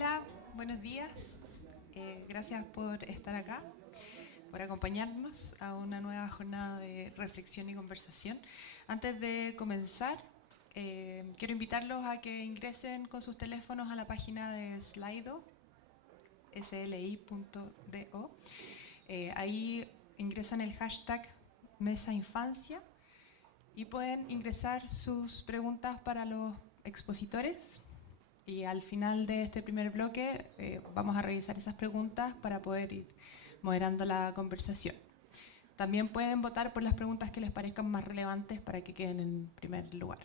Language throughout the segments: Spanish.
Hola, buenos días. Gracias por estar acá, por acompañarnos a una nueva jornada de reflexión y conversación. Antes de comenzar, quiero invitarlos a que ingresen con sus teléfonos a la página de Slido, sli.do. Ahí ingresan el hashtag Mesa Infancia y pueden ingresar sus preguntas para los expositores. Y al final de este primer bloque vamos a revisar esas preguntas para poder ir moderando la conversación. También pueden votar por las preguntas que les parezcan más relevantes para que queden en primer lugar.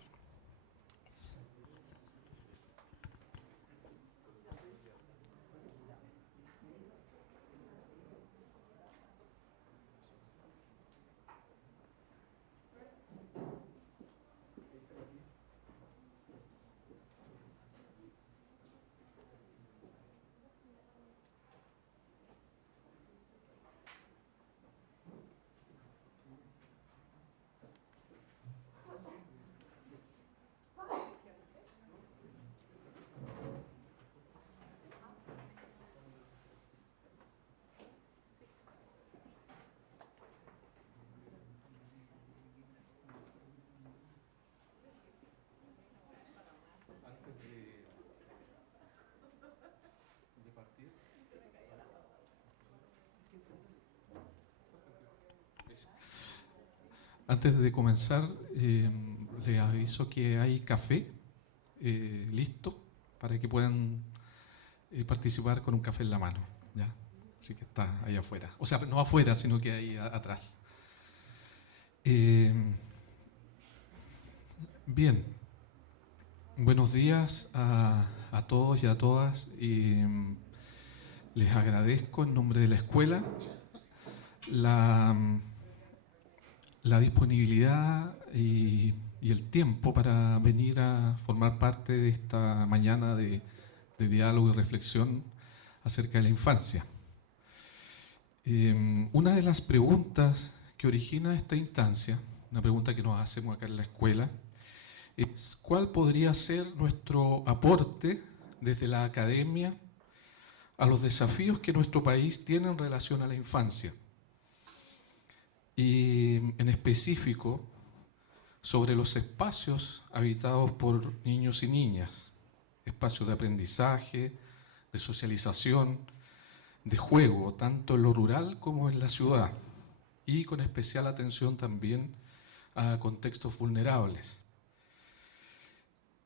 Eso. Antes de comenzar, les aviso que hay café listo para que puedan participar con un café en la mano, ¿ya? Así que está ahí afuera. O sea, no afuera, sino que ahí atrás. Bien. Buenos días a todos y a todas. Les agradezco en nombre de la escuela la disponibilidad y el tiempo para venir a formar parte de esta mañana de diálogo y reflexión acerca de la infancia. Una de las preguntas que origina esta instancia, una pregunta que nos hacemos acá en la escuela, es ¿cuál podría ser nuestro aporte desde la academia a los desafíos que nuestro país tiene en relación a la infancia? Y en específico sobre los espacios habitados por niños y niñas, espacios de aprendizaje, de socialización, de juego, tanto en lo rural como en la ciudad, y con especial atención también a contextos vulnerables.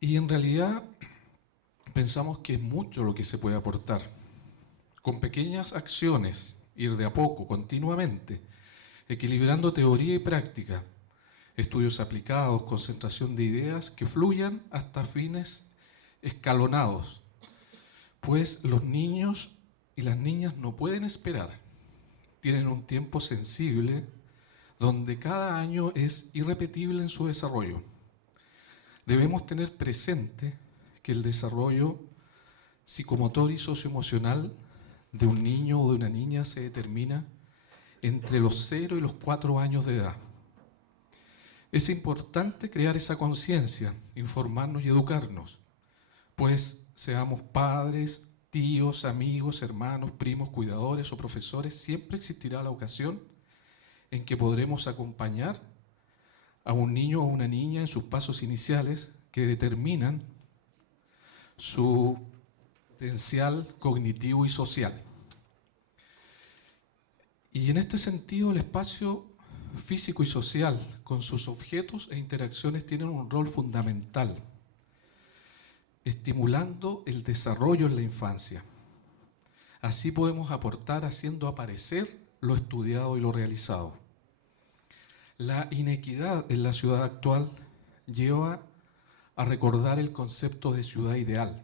Y en realidad pensamos que es mucho lo que se puede aportar. Con pequeñas acciones, ir de a poco, continuamente, equilibrando teoría y práctica, estudios aplicados, concentración de ideas que fluyan hasta fines escalonados, pues los niños y las niñas no pueden esperar, tienen un tiempo sensible donde cada año es irrepetible en su desarrollo. Debemos tener presente que el desarrollo psicomotor y socioemocional de un niño o de una niña se determina entre los 0 y los 4 años de edad. Es importante crear esa conciencia, informarnos y educarnos, pues seamos padres, tíos, amigos, hermanos, primos, cuidadores o profesores, siempre existirá la ocasión en que podremos acompañar a un niño o una niña en sus pasos iniciales que determinan su potencial cognitivo y social. Y en este sentido, el espacio físico y social con sus objetos e interacciones tienen un rol fundamental, estimulando el desarrollo en la infancia. Así podemos aportar haciendo aparecer lo estudiado y lo realizado. La inequidad en la ciudad actual lleva a recordar el concepto de ciudad ideal.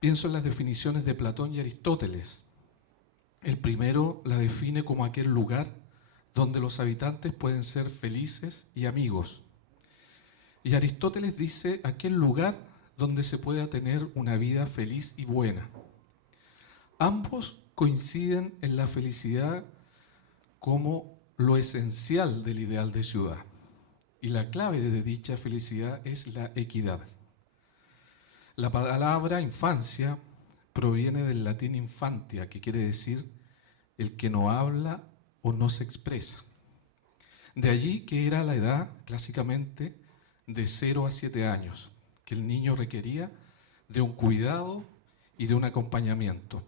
Pienso en las definiciones de Platón y Aristóteles. El primero la define como aquel lugar donde los habitantes pueden ser felices y amigos. Y Aristóteles dice aquel lugar donde se pueda tener una vida feliz y buena. Ambos coinciden en la felicidad como lo esencial del ideal de ciudad. Y la clave de dicha felicidad es la equidad. La palabra infancia proviene del latín infantia, que quiere decir el que no habla o no se expresa. De allí que era la edad clásicamente de 0 a 7 años, que el niño requería de un cuidado y de un acompañamiento.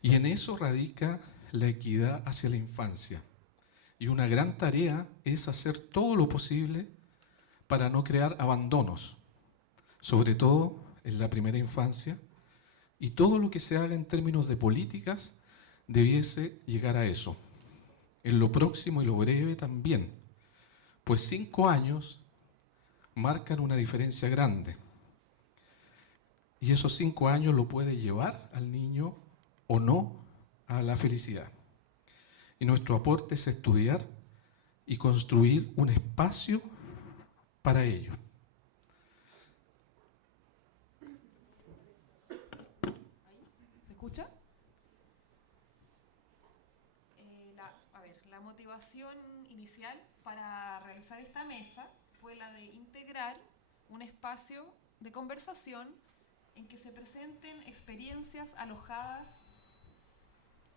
Y en eso radica la equidad hacia la infancia. Y una gran tarea es hacer todo lo posible para no crear abandonos, sobre todo en la primera infancia, y todo lo que se haga en términos de políticas debiese llegar a eso. En lo próximo y lo breve también, pues 5 años marcan una diferencia grande. Y esos 5 años lo puede llevar al niño o no a la felicidad. Y nuestro aporte es estudiar y construir un espacio para ello. ¿Se escucha? La motivación inicial para realizar esta mesa fue la de integrar un espacio de conversación en que se presenten experiencias alojadas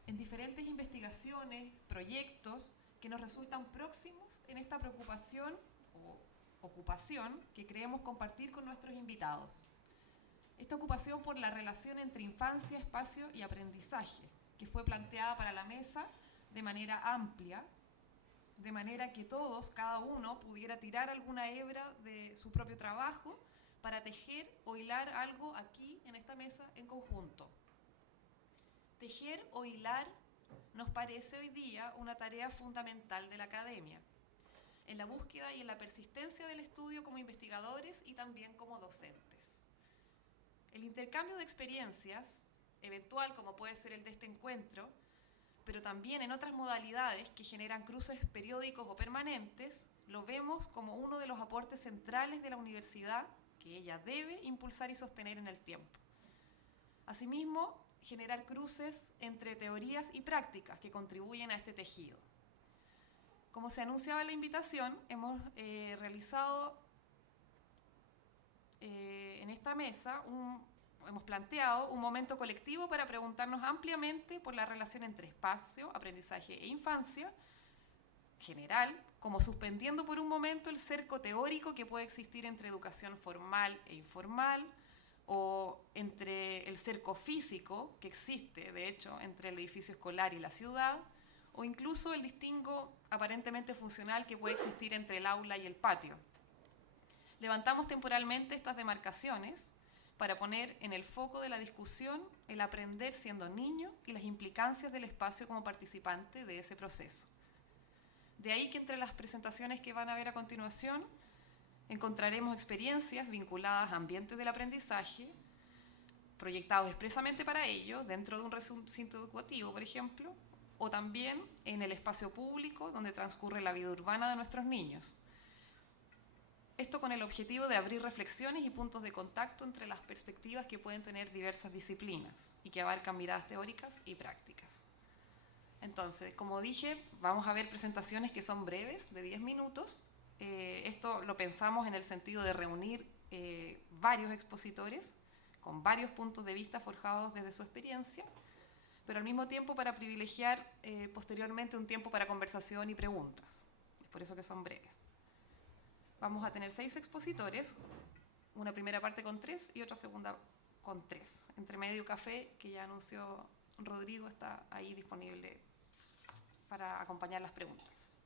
en diferentes investigaciones, proyectos que nos resultan próximos en esta preocupación o ocupación que creemos compartir con nuestros invitados. Esta ocupación por la relación entre infancia, espacio y aprendizaje, que fue planteada para la mesa de manera amplia, de manera que todos, cada uno, pudiera tirar alguna hebra de su propio trabajo para tejer o hilar algo aquí en esta mesa en conjunto. Tejer o hilar nos parece hoy día una tarea fundamental de la academia, en la búsqueda y en la persistencia del estudio como investigadores y también como docentes. El intercambio de experiencias, eventual como puede ser el de este encuentro, pero también en otras modalidades que generan cruces periódicos o permanentes, lo vemos como uno de los aportes centrales de la universidad que ella debe impulsar y sostener en el tiempo. Asimismo, generar cruces entre teorías y prácticas que contribuyen a este tejido. Como se anunciaba en la invitación, hemos realizado en esta mesa hemos planteado un momento colectivo para preguntarnos ampliamente por la relación entre espacio, aprendizaje e infancia, general, como suspendiendo por un momento el cerco teórico que puede existir entre educación formal e informal, o entre el cerco físico que existe, de hecho, entre el edificio escolar y la ciudad, o incluso el distingo aparentemente funcional que puede existir entre el aula y el patio. Levantamos temporalmente estas demarcaciones para poner en el foco de la discusión el aprender siendo niño y las implicancias del espacio como participante de ese proceso. De ahí que entre las presentaciones que van a ver a continuación encontraremos experiencias vinculadas a ambientes del aprendizaje, proyectados expresamente para ello, dentro de un recinto educativo, por ejemplo, o también en el espacio público donde transcurre la vida urbana de nuestros niños. Esto con el objetivo de abrir reflexiones y puntos de contacto entre las perspectivas que pueden tener diversas disciplinas y que abarcan miradas teóricas y prácticas. Entonces, como dije, vamos a ver presentaciones que son breves, de 10 minutos. Esto lo pensamos en el sentido de reunir varios expositores con varios puntos de vista forjados desde su experiencia, pero al mismo tiempo para privilegiar posteriormente un tiempo para conversación y preguntas. Es por eso que son breves. Vamos a tener 6 expositores, una primera parte con 3 y otra segunda con 3. Entre medio café, que ya anunció Rodrigo, está ahí disponible para acompañar las preguntas.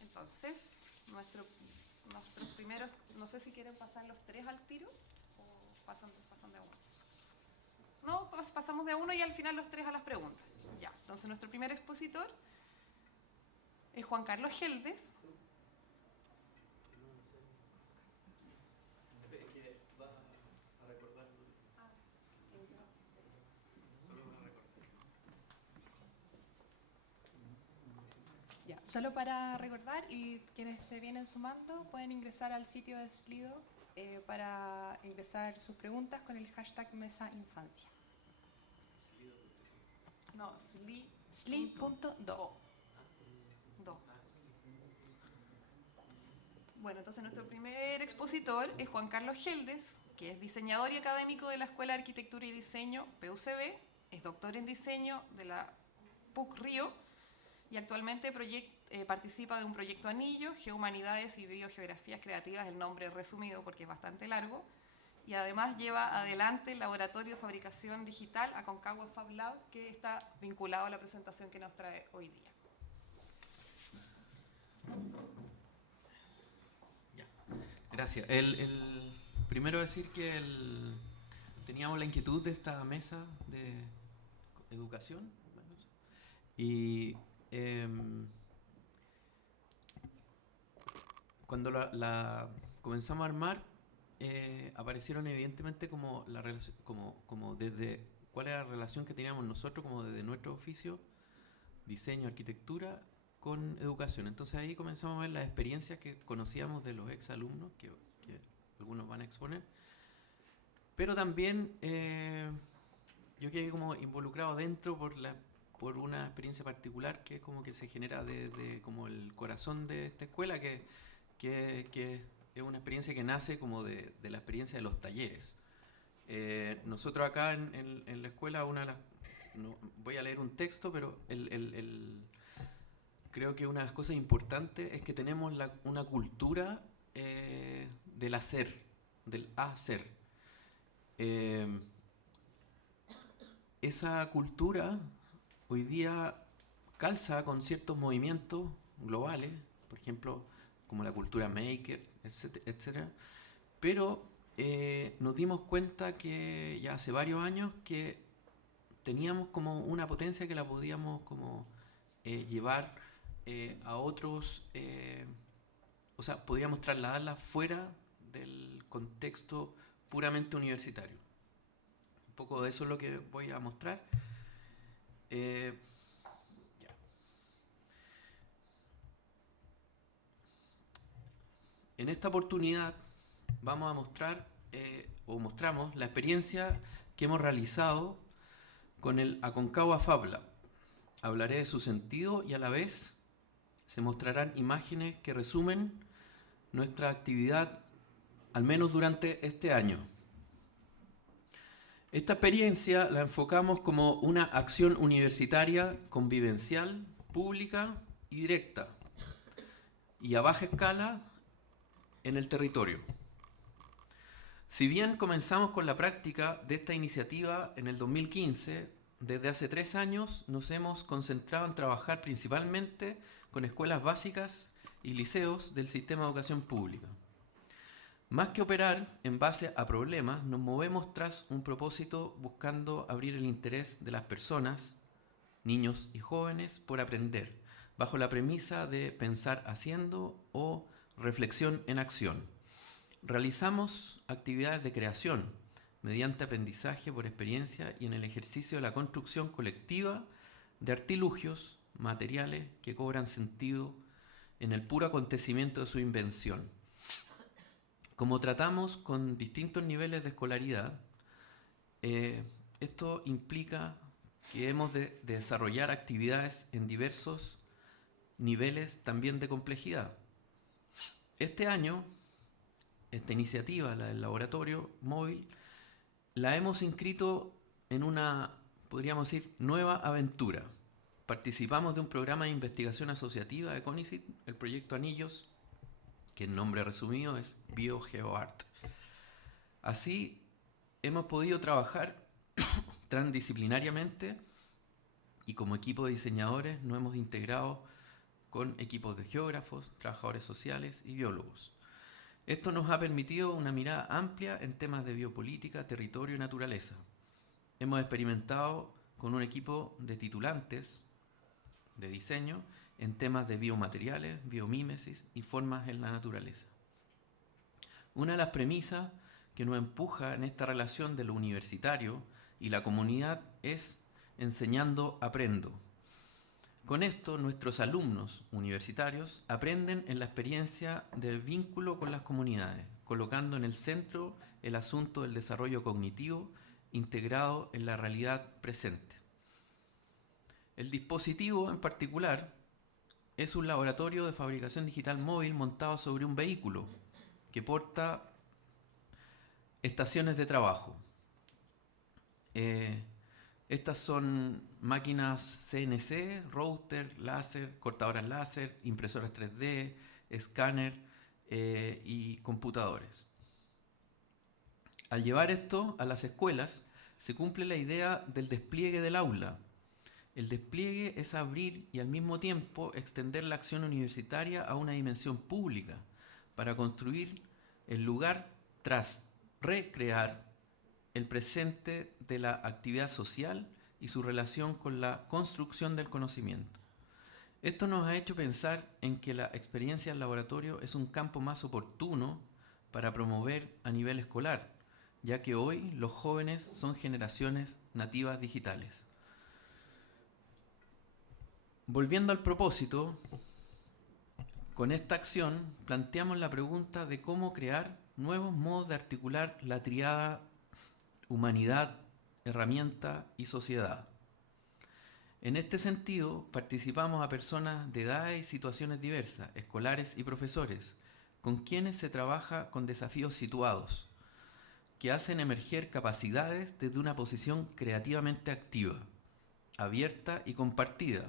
Entonces, nuestros primeros, no sé si quieren pasar los 3 al tiro o pasan de uno. No, pasamos de uno y al final los 3 a las preguntas. Ya, entonces nuestro primer expositor es Juan Carlos Geldes. Ya, solo para recordar, y quienes se vienen sumando pueden ingresar al sitio de Slido para ingresar sus preguntas con el hashtag Mesa Infancia. No, Sli.do. Bueno, entonces nuestro primer expositor es Juan Carlos Geldes, que es diseñador y académico de la Escuela de Arquitectura y Diseño, PUCB, es doctor en diseño de la PUC Río y actualmente participa de un proyecto Anillo, Geohumanidades y Biogeografías Creativas, el nombre resumido porque es bastante largo, y además lleva adelante el laboratorio de fabricación digital Aconcagua Fab Lab, que está vinculado a la presentación que nos trae hoy día. Ya. Gracias. Primero decir que teníamos la inquietud de esta mesa de educación y cuando la comenzamos a armar, aparecieron evidentemente como la relación, como desde cuál era la relación que teníamos nosotros como desde nuestro oficio, diseño, arquitectura, con educación. Entonces ahí comenzamos a ver las experiencias que conocíamos de los exalumnos, que algunos van a exponer, pero también yo quedé como involucrado dentro por una experiencia particular que es como que se genera de como el corazón de esta escuela, que es una experiencia que nace como de la experiencia de los talleres. Nosotros acá en la escuela, no, voy a leer un texto, pero creo que una de las cosas importantes es que tenemos una cultura del hacer, del hacer. Esa cultura hoy día calza con ciertos movimientos globales, por ejemplo, como la cultura maker, etcétera, pero nos dimos cuenta que ya hace varios años que teníamos como una potencia que la podíamos como llevar a otros, o sea, podíamos trasladarla fuera del contexto puramente universitario. Un poco de eso es lo que voy a mostrar. En esta oportunidad vamos a mostrar, o mostramos, la experiencia que hemos realizado con el Aconcagua Fab Lab. Hablaré de su sentido y a la vez se mostrarán imágenes que resumen nuestra actividad, al menos durante este año. Esta experiencia la enfocamos como una acción universitaria convivencial, pública y directa, y a baja escala en el territorio. Si bien comenzamos con la práctica de esta iniciativa en el 2015, desde hace 3 años nos hemos concentrado en trabajar principalmente con escuelas básicas y liceos del sistema de educación pública. Más que operar en base a problemas, nos movemos tras un propósito buscando abrir el interés de las personas, niños y jóvenes, por aprender, bajo la premisa de pensar haciendo o reflexión en acción. Realizamos actividades de creación mediante aprendizaje por experiencia y en el ejercicio de la construcción colectiva de artilugios, materiales que cobran sentido en el puro acontecimiento de su invención. Como tratamos con distintos niveles de escolaridad, esto implica que hemos de desarrollar actividades en diversos niveles también de complejidad. Este año, esta iniciativa, la del laboratorio móvil, la hemos inscrito en una, podríamos decir, nueva aventura. Participamos de un programa de investigación asociativa de CONICYT, el proyecto Anillos, que el nombre resumido es BioGeoArt. Así hemos podido trabajar transdisciplinariamente y como equipo de diseñadores nos hemos integrado con equipos de geógrafos, trabajadores sociales y biólogos. Esto nos ha permitido una mirada amplia en temas de biopolítica, territorio y naturaleza. Hemos experimentado con un equipo de titulantes de diseño en temas de biomateriales, biomímesis y formas en la naturaleza. Una de las premisas que nos empuja en esta relación de lo universitario y la comunidad es enseñando, aprendo. Con esto, nuestros alumnos universitarios aprenden en la experiencia del vínculo con las comunidades, colocando en el centro el asunto del desarrollo cognitivo integrado en la realidad presente. El dispositivo en particular es un laboratorio de fabricación digital móvil montado sobre un vehículo que porta estaciones de trabajo. Estas son máquinas CNC, router, láser, cortadoras láser, impresoras 3D, escáner y computadores. Al llevar esto a las escuelas, se cumple la idea del despliegue del aula. El despliegue es abrir y al mismo tiempo extender la acción universitaria a una dimensión pública para construir el lugar tras recrear el presente de la actividad social y su relación con la construcción del conocimiento. Esto nos ha hecho pensar en que la experiencia en laboratorio es un campo más oportuno para promover a nivel escolar, ya que hoy los jóvenes son generaciones nativas digitales. Volviendo al propósito, con esta acción planteamos la pregunta de cómo crear nuevos modos de articular la tríada humanidad, herramienta y sociedad. En este sentido, participamos a personas de edades y situaciones diversas, escolares y profesores, con quienes se trabaja con desafíos situados, que hacen emerger capacidades desde una posición creativamente activa, abierta y compartida,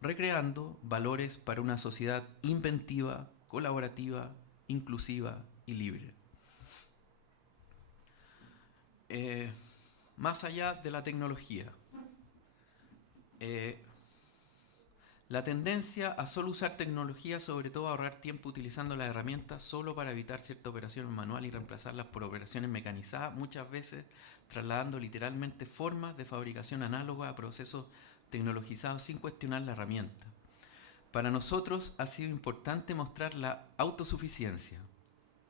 recreando valores para una sociedad inventiva, colaborativa, inclusiva y libre. Más allá de la tecnología, la tendencia a solo usar tecnología, sobre todo a ahorrar tiempo utilizando las herramientas solo para evitar ciertas operaciones manuales y reemplazarlas por operaciones mecanizadas, muchas veces trasladando literalmente formas de fabricación análogas a procesos tecnologizados sin cuestionar la herramienta. Para nosotros ha sido importante mostrar la autosuficiencia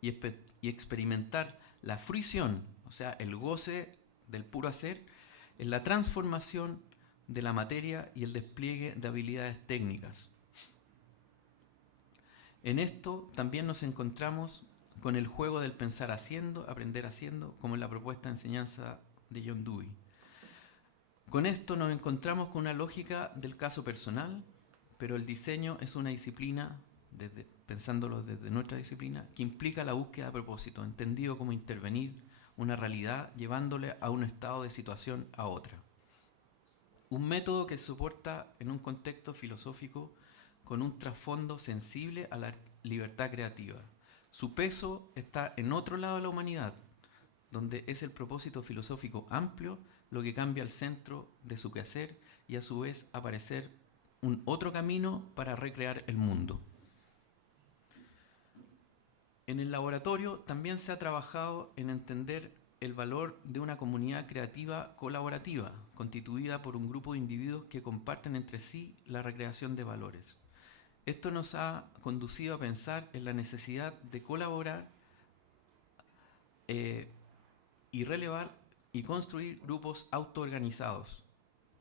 y experimentar la fruición, o sea, el goce del puro hacer, en la transformación de la materia y el despliegue de habilidades técnicas. En esto también nos encontramos con el juego del pensar haciendo, aprender haciendo, como en la propuesta de enseñanza de John Dewey. Con esto nos encontramos con una lógica del caso personal, pero el diseño es una disciplina, pensándolo desde nuestra disciplina, que implica la búsqueda de propósito, entendido como intervenir una realidad llevándole a un estado de situación a otra. Un método que se soporta en un contexto filosófico con un trasfondo sensible a la libertad creativa. Su peso está en otro lado de la humanidad, donde es el propósito filosófico amplio lo que cambia el centro de su quehacer y a su vez aparecer un otro camino para recrear el mundo. En el laboratorio también se ha trabajado en entender el valor de una comunidad creativa colaborativa, constituida por un grupo de individuos que comparten entre sí la recreación de valores. Esto nos ha conducido a pensar en la necesidad de colaborar y relevar y construir grupos autoorganizados,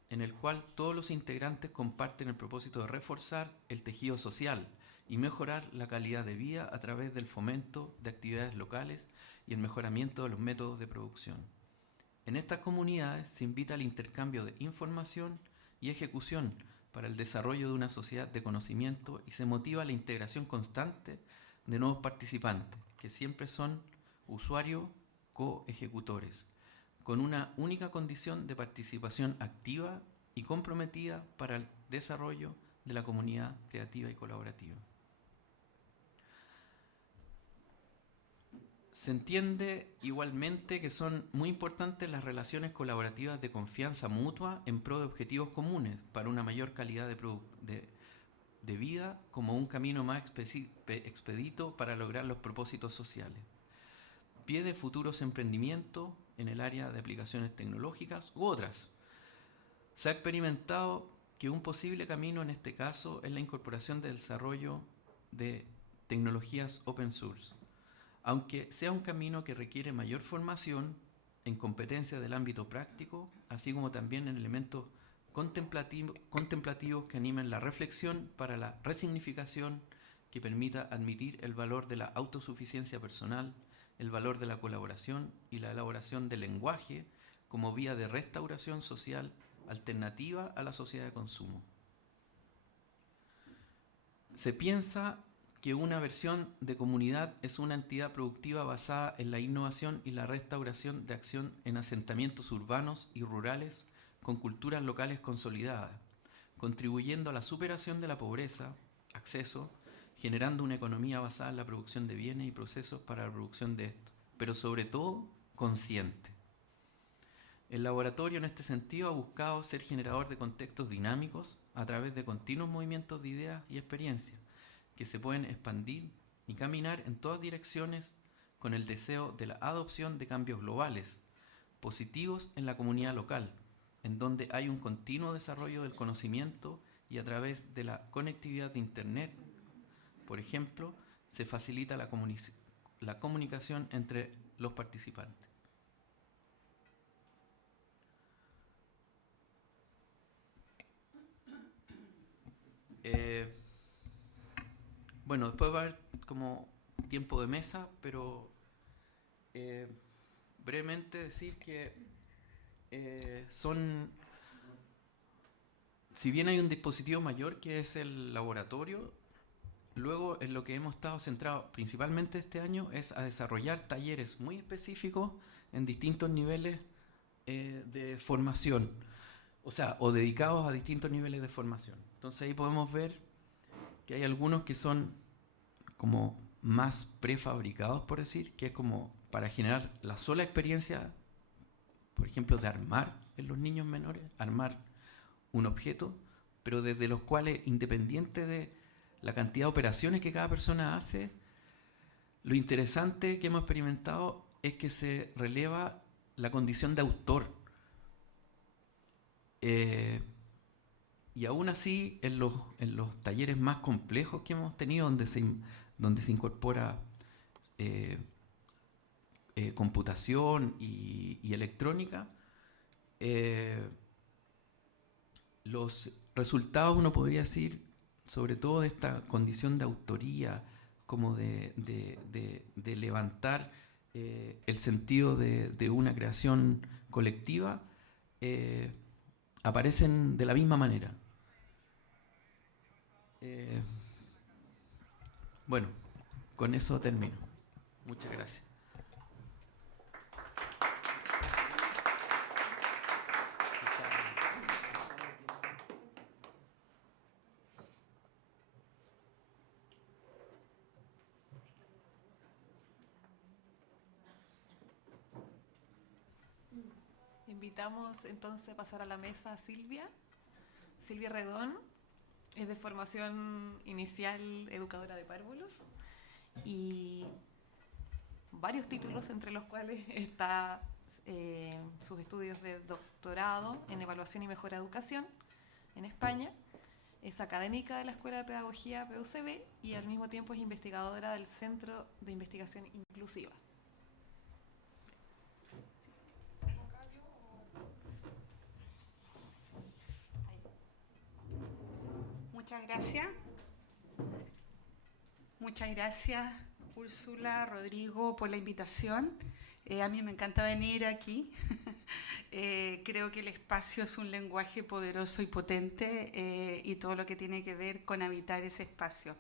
en el cual todos los integrantes comparten el propósito de reforzar el tejido social y mejorar la calidad de vida a través del fomento de actividades locales y el mejoramiento de los métodos de producción. En estas comunidades se invita al intercambio de información y ejecución para el desarrollo de una sociedad de conocimiento y se motiva la integración constante de nuevos participantes, que siempre son usuarios co-ejecutores, con una única condición de participación activa y comprometida para el desarrollo de la comunidad creativa y colaborativa. Se entiende igualmente que son muy importantes las relaciones colaborativas de confianza mutua en pro de objetivos comunes para una mayor calidad de vida como un camino más expedito para lograr los propósitos sociales. Pie de futuros emprendimientos en el área de aplicaciones tecnológicas u otras. Se ha experimentado que un posible camino en este caso es la incorporación del desarrollo de tecnologías open source, aunque sea un camino que requiere mayor formación en competencias del ámbito práctico, así como también en elementos contemplativos que animen la reflexión para la resignificación que permita admitir el valor de la autosuficiencia personal, el valor de la colaboración y la elaboración del lenguaje como vía de restauración social alternativa a la sociedad de consumo. Se piensa que una versión de comunidad es una entidad productiva basada en la innovación y la restauración de acción en asentamientos urbanos y rurales con culturas locales consolidadas, contribuyendo a la superación de la pobreza, acceso, generando una economía basada en la producción de bienes y procesos para la producción de esto, pero sobre todo consciente. El laboratorio en este sentido ha buscado ser generador de contextos dinámicos a través de continuos movimientos de ideas y experiencias que se pueden expandir y caminar en todas direcciones con el deseo de la adopción de cambios globales, positivos en la comunidad local, en donde hay un continuo desarrollo del conocimiento y a través de la conectividad de Internet, por ejemplo, se facilita la comunicación entre los participantes. Bueno, después va a haber como tiempo de mesa, pero brevemente decir que si bien hay un dispositivo mayor que es el laboratorio, luego en lo que hemos estado centrados principalmente este año es a desarrollar talleres muy específicos en distintos niveles de formación, o dedicados a distintos niveles de formación. Entonces ahí podemos ver que hay algunos que son como más prefabricados, por decir, que es como para generar la sola experiencia, por ejemplo, de armar en los niños menores, armar un objeto, pero desde los cuales, independiente de la cantidad de operaciones que cada persona hace, lo interesante que hemos experimentado es que se releva la condición de autor. Y aún así, en los talleres más complejos que hemos tenido, donde se incorpora computación y electrónica, los resultados, uno podría decir, sobre todo de esta condición de autoría, como de levantar el sentido de una creación colectiva, aparecen de la misma manera. Bueno, con eso termino. Muchas gracias. Invitamos entonces a pasar a la mesa a Silvia Redón. Es de formación inicial educadora de párvulos y varios títulos, entre los cuales está sus estudios de doctorado en evaluación y mejora de educación en España. Es académica de la Escuela de Pedagogía PUCB y al mismo tiempo es investigadora del Centro de Investigación Inclusiva. Muchas gracias. Muchas gracias, Úrsula, Rodrigo, por la invitación. A mí me encanta venir aquí. Creo que el espacio es un lenguaje poderoso y potente y todo lo que tiene que ver con habitar ese espacio.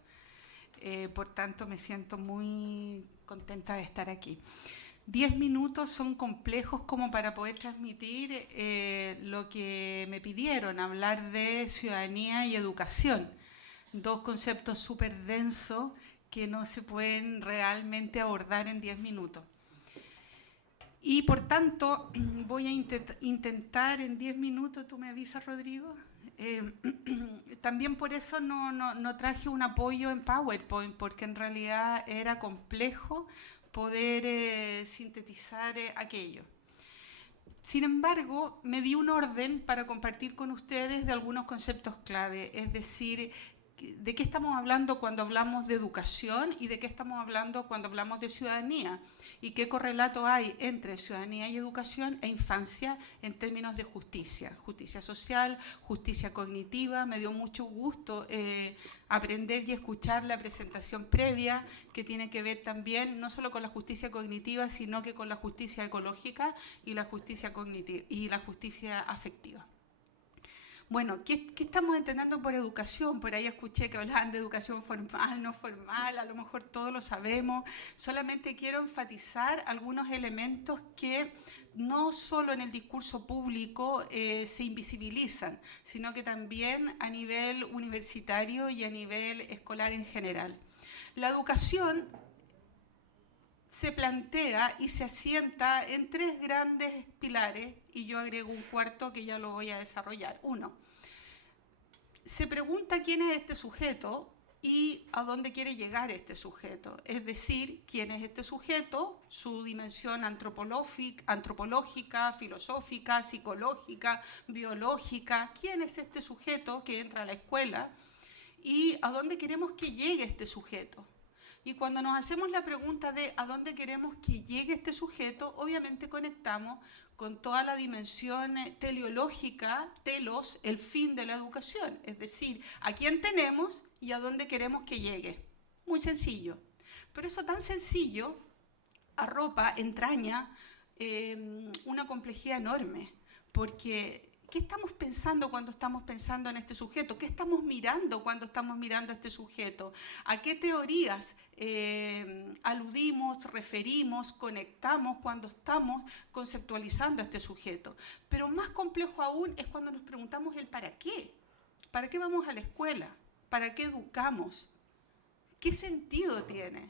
Por tanto, me siento muy contenta de estar aquí. 10 minutos son complejos como para poder transmitir lo que me pidieron, hablar de ciudadanía y educación. Dos conceptos súper densos que no se pueden realmente abordar en 10 minutos. Y por tanto, voy a intentar en 10 minutos, ¿tú me avisas, Rodrigo? También por eso no traje un apoyo en PowerPoint, porque en realidad era complejo poder sintetizar aquello. Sin embargo, me di un orden para compartir con ustedes de algunos conceptos clave, es decir, de qué estamos hablando cuando hablamos de educación y de qué estamos hablando cuando hablamos de ciudadanía y qué correlato hay entre ciudadanía y educación e infancia en términos de justicia, justicia social, justicia cognitiva. Me dio mucho gusto aprender y escuchar la presentación previa que tiene que ver también no solo con la justicia cognitiva, sino que con la justicia ecológica y la justicia cognitiva y la justicia afectiva. Bueno, ¿qué estamos entendiendo por educación? Por ahí escuché que hablaban de educación formal, no formal, a lo mejor todos lo sabemos. Solamente quiero enfatizar algunos elementos que no solo en el discurso público se invisibilizan, sino que también a nivel universitario y a nivel escolar en general. La educación se plantea y se asienta en 3 grandes pilares, y yo agrego un cuarto que ya lo voy a desarrollar. 1, se pregunta quién es este sujeto y a dónde quiere llegar este sujeto. Es decir, quién es este sujeto, su dimensión antropológica, filosófica, psicológica, biológica. ¿Quién es este sujeto que entra a la escuela y a dónde queremos que llegue este sujeto? Y cuando nos hacemos la pregunta de a dónde queremos que llegue este sujeto, obviamente conectamos con toda la dimensión teleológica, telos, el fin de la educación, es decir, a quién tenemos y a dónde queremos que llegue. Muy sencillo. Pero eso tan sencillo entraña una complejidad enorme, porque ¿qué estamos pensando cuando estamos pensando en este sujeto? ¿Qué estamos mirando cuando estamos mirando a este sujeto? ¿A qué teorías aludimos, referimos, conectamos cuando estamos conceptualizando a este sujeto? Pero más complejo aún es cuando nos preguntamos el para qué. ¿Para qué vamos a la escuela? ¿Para qué educamos? ¿Qué sentido tiene?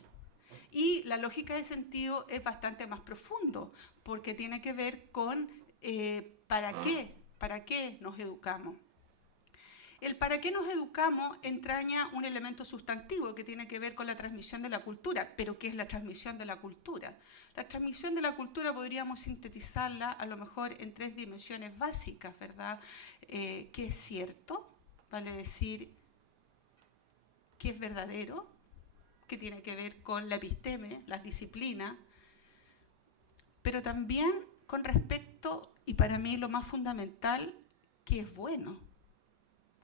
Y la lógica de sentido es bastante más profundo, porque tiene que ver con ¿para qué? ¿Para qué nos educamos? El para qué nos educamos entraña un elemento sustantivo que tiene que ver con la transmisión de la cultura. ¿Pero qué es la transmisión de la cultura? La transmisión de la cultura podríamos sintetizarla a lo mejor en 3 dimensiones básicas, ¿verdad? ¿Qué es cierto? Vale decir, ¿qué es verdadero? Que tiene que ver con la episteme, las disciplinas, pero también con respecto, y para mí lo más fundamental, ¿qué es bueno?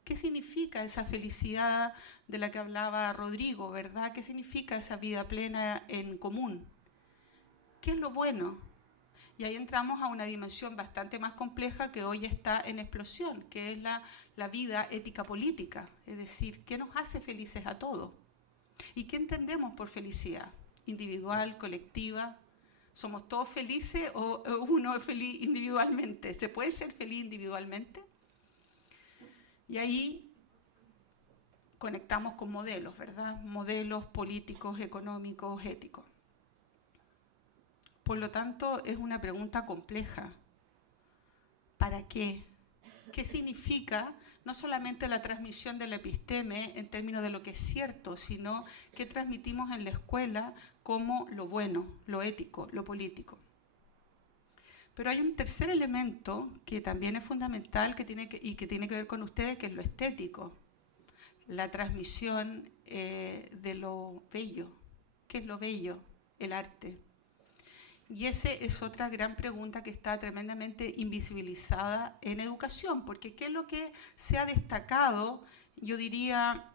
¿Qué significa esa felicidad de la que hablaba Rodrigo, verdad? ¿Qué significa esa vida plena en común? ¿Qué es lo bueno? Y ahí entramos a una dimensión bastante más compleja que hoy está en explosión, que es la vida ética política, es decir, ¿qué nos hace felices a todos? ¿Y qué entendemos por felicidad? ¿Individual, colectiva? ¿Somos todos felices o uno es feliz individualmente? ¿Se puede ser feliz individualmente? Y ahí conectamos con modelos, ¿verdad? Modelos políticos, económicos, éticos. Por lo tanto, es una pregunta compleja. ¿Para qué? ¿Qué significa no solamente la transmisión de la episteme en términos de lo que es cierto, sino qué transmitimos en la escuela como lo bueno, lo ético, lo político? Pero hay un tercer elemento que también es fundamental que tiene que ver con ustedes, que es lo estético, la transmisión de lo bello. ¿Qué es lo bello? El arte. Y esa es otra gran pregunta que está tremendamente invisibilizada en educación, porque ¿qué es lo que se ha destacado, yo diría,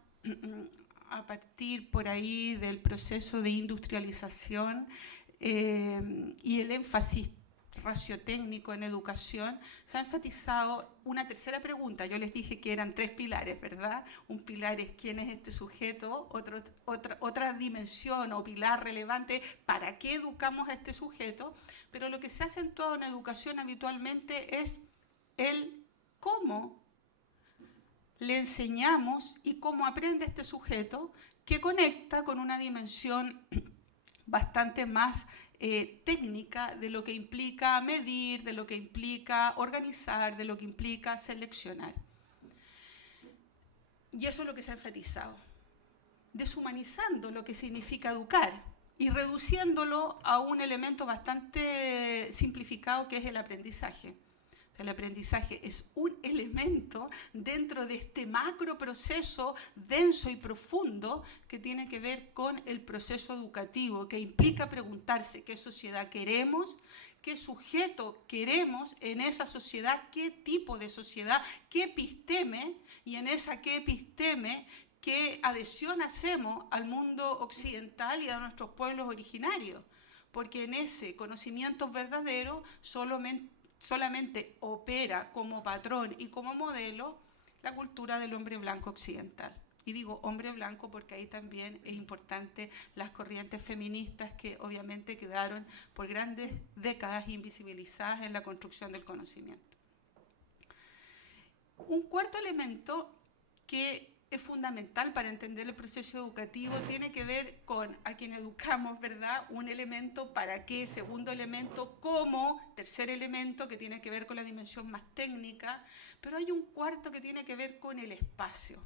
a partir por ahí del proceso de industrialización y el énfasis raciotécnico en educación? Se ha enfatizado una tercera pregunta. Yo les dije que eran 3 pilares, ¿verdad? Un pilar es quién es este sujeto, otra dimensión o pilar relevante, ¿para qué educamos a este sujeto? Pero lo que se ha acentuado en educación habitualmente es el cómo le enseñamos y cómo aprende este sujeto, que conecta con una dimensión bastante más técnica de lo que implica medir, de lo que implica organizar, de lo que implica seleccionar. Y eso es lo que se ha enfatizado, deshumanizando lo que significa educar y reduciéndolo a un elemento bastante simplificado que es el aprendizaje. El aprendizaje es un elemento dentro de este macro proceso denso y profundo que tiene que ver con el proceso educativo, que implica preguntarse qué sociedad queremos, qué sujeto queremos en esa sociedad, qué tipo de sociedad, qué episteme, y en esa qué episteme, qué adhesión hacemos al mundo occidental y a nuestros pueblos originarios, porque en ese conocimiento verdadero solamente opera como patrón y como modelo la cultura del hombre blanco occidental. Y digo hombre blanco porque ahí también es importante las corrientes feministas que obviamente quedaron por grandes décadas invisibilizadas en la construcción del conocimiento. Un cuarto elemento que es fundamental para entender el proceso educativo tiene que ver con a quien educamos, ¿verdad? Un elemento para qué, segundo elemento cómo, tercer elemento que tiene que ver con la dimensión más técnica, pero hay un cuarto que tiene que ver con el espacio.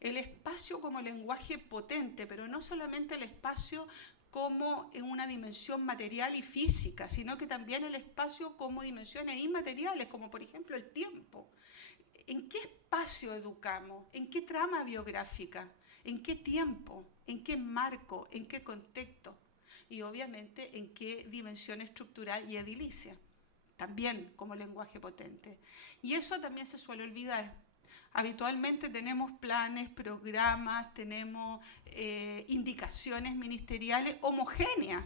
El espacio como lenguaje potente, pero no solamente el espacio como en una dimensión material y física, sino que también el espacio como dimensiones inmateriales, como por ejemplo el tiempo. ¿En qué espacio educamos? ¿En qué trama biográfica? ¿En qué tiempo? ¿En qué marco? ¿En qué contexto? Y obviamente en qué dimensión estructural y edilicia, también como lenguaje potente. Y eso también se suele olvidar. Habitualmente tenemos planes, programas, tenemos indicaciones ministeriales homogéneas,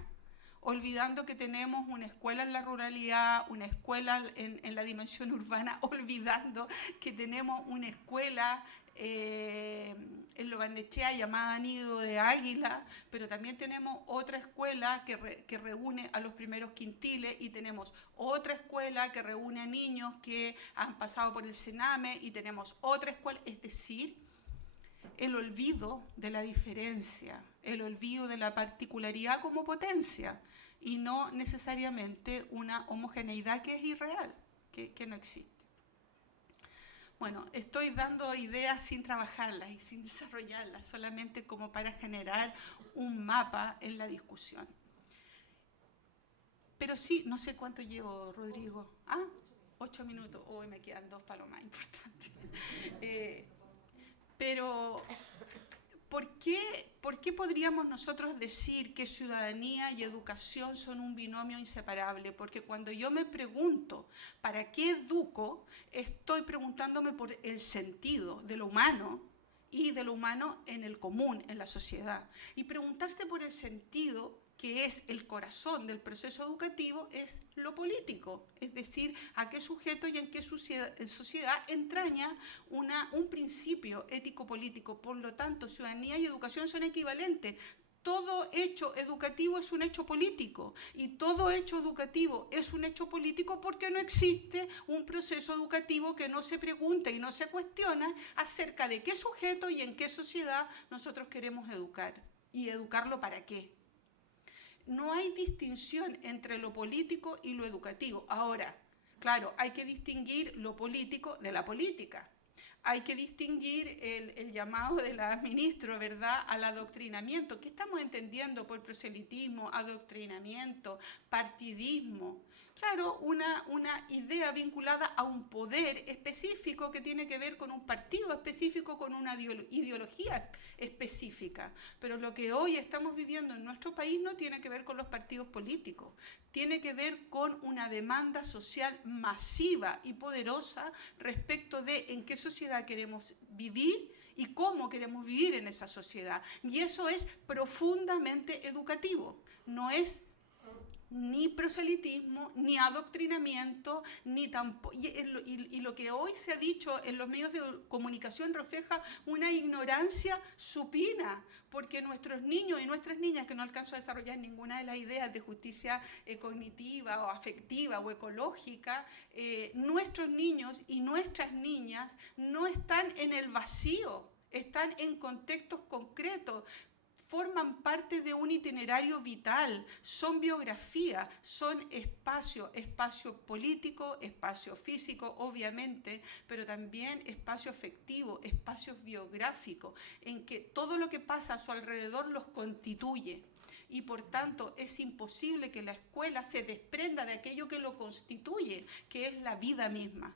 olvidando que tenemos una escuela en la ruralidad, una escuela en la dimensión urbana, olvidando que tenemos una escuela en Lo Barnechea llamada Nido de Águila, pero también tenemos otra escuela que reúne a los primeros quintiles y tenemos otra escuela que reúne a niños que han pasado por el Sename y tenemos otra escuela, es decir, el olvido de la diferencia, el olvido de la particularidad como potencia y no necesariamente una homogeneidad que es irreal, que no existe. Bueno, estoy dando ideas sin trabajarlas y sin desarrollarlas, solamente como para generar un mapa en la discusión. Pero sí, no sé cuánto llevo, Rodrigo. 8 minutos. Hoy me quedan 2 para lo más importante. Pero, ¿por qué podríamos nosotros decir que ciudadanía y educación son un binomio inseparable? Porque cuando yo me pregunto ¿para qué educo? Estoy preguntándome por el sentido de lo humano y de lo humano en el común, en la sociedad. Y preguntarse por el sentido, que es el corazón del proceso educativo, es lo político, es decir, a qué sujeto y en qué sociedad entraña un principio ético-político. Por lo tanto, ciudadanía y educación son equivalentes. Todo hecho educativo es un hecho político y todo hecho educativo es un hecho político porque no existe un proceso educativo que no se pregunte y no se cuestiona acerca de qué sujeto y en qué sociedad nosotros queremos educar y educarlo para qué. No hay distinción entre lo político y lo educativo. Ahora, claro, hay que distinguir lo político de la política. Hay que distinguir el llamado de la ministra, ¿verdad?, al adoctrinamiento. ¿Qué estamos entendiendo por proselitismo, adoctrinamiento, partidismo? Claro, una idea vinculada a un poder específico que tiene que ver con un partido específico, con una ideología específica. Pero lo que hoy estamos viviendo en nuestro país no tiene que ver con los partidos políticos, tiene que ver con una demanda social masiva y poderosa respecto de en qué sociedad queremos vivir y cómo queremos vivir en esa sociedad. Y eso es profundamente educativo, no es ni proselitismo, ni adoctrinamiento, ni tampoco. Y lo que hoy se ha dicho en los medios de comunicación refleja una ignorancia supina, porque nuestros niños y nuestras niñas, que no alcanzo a desarrollar ninguna de las ideas de justicia cognitiva o afectiva o ecológica, nuestros niños y nuestras niñas no están en el vacío, están en contextos concretos, forman parte de un itinerario vital, son biografía, son espacio político, espacio físico, obviamente, pero también espacio afectivo, espacio biográfico, en que todo lo que pasa a su alrededor los constituye. Y por tanto es imposible que la escuela se desprenda de aquello que lo constituye, que es la vida misma.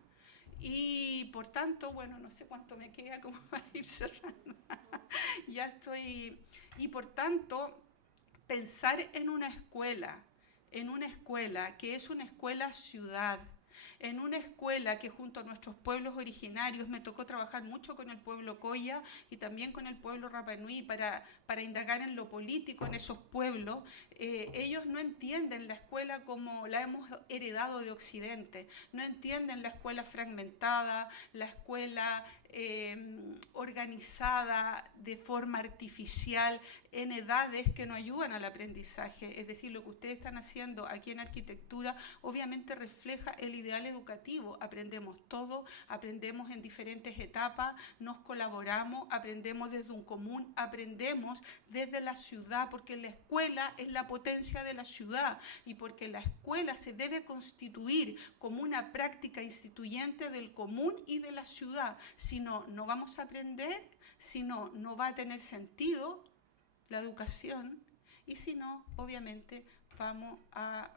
Y por tanto, bueno, no sé cuánto me queda como para ir cerrando. Ya estoy. Y por tanto, pensar en una escuela que es una escuela ciudad, en una escuela que junto a nuestros pueblos originarios, me tocó trabajar mucho con el pueblo Coya y también con el pueblo Rapa Nui para indagar en lo político en esos pueblos. Ellos no entienden la escuela como la hemos heredado de Occidente, no entienden la escuela fragmentada, la escuela organizada de forma artificial en edades que no ayudan al aprendizaje. Es decir, lo que ustedes están haciendo aquí en arquitectura obviamente refleja el ideal educativo. Aprendemos todo, aprendemos en diferentes etapas, nos colaboramos, aprendemos desde un común, aprendemos desde la ciudad, porque la escuela es la potencia de la ciudad y porque la escuela se debe constituir como una práctica instituyente del común y de la ciudad. Si no, no vamos a aprender, si no, no va a tener sentido la educación, y si no, obviamente vamos a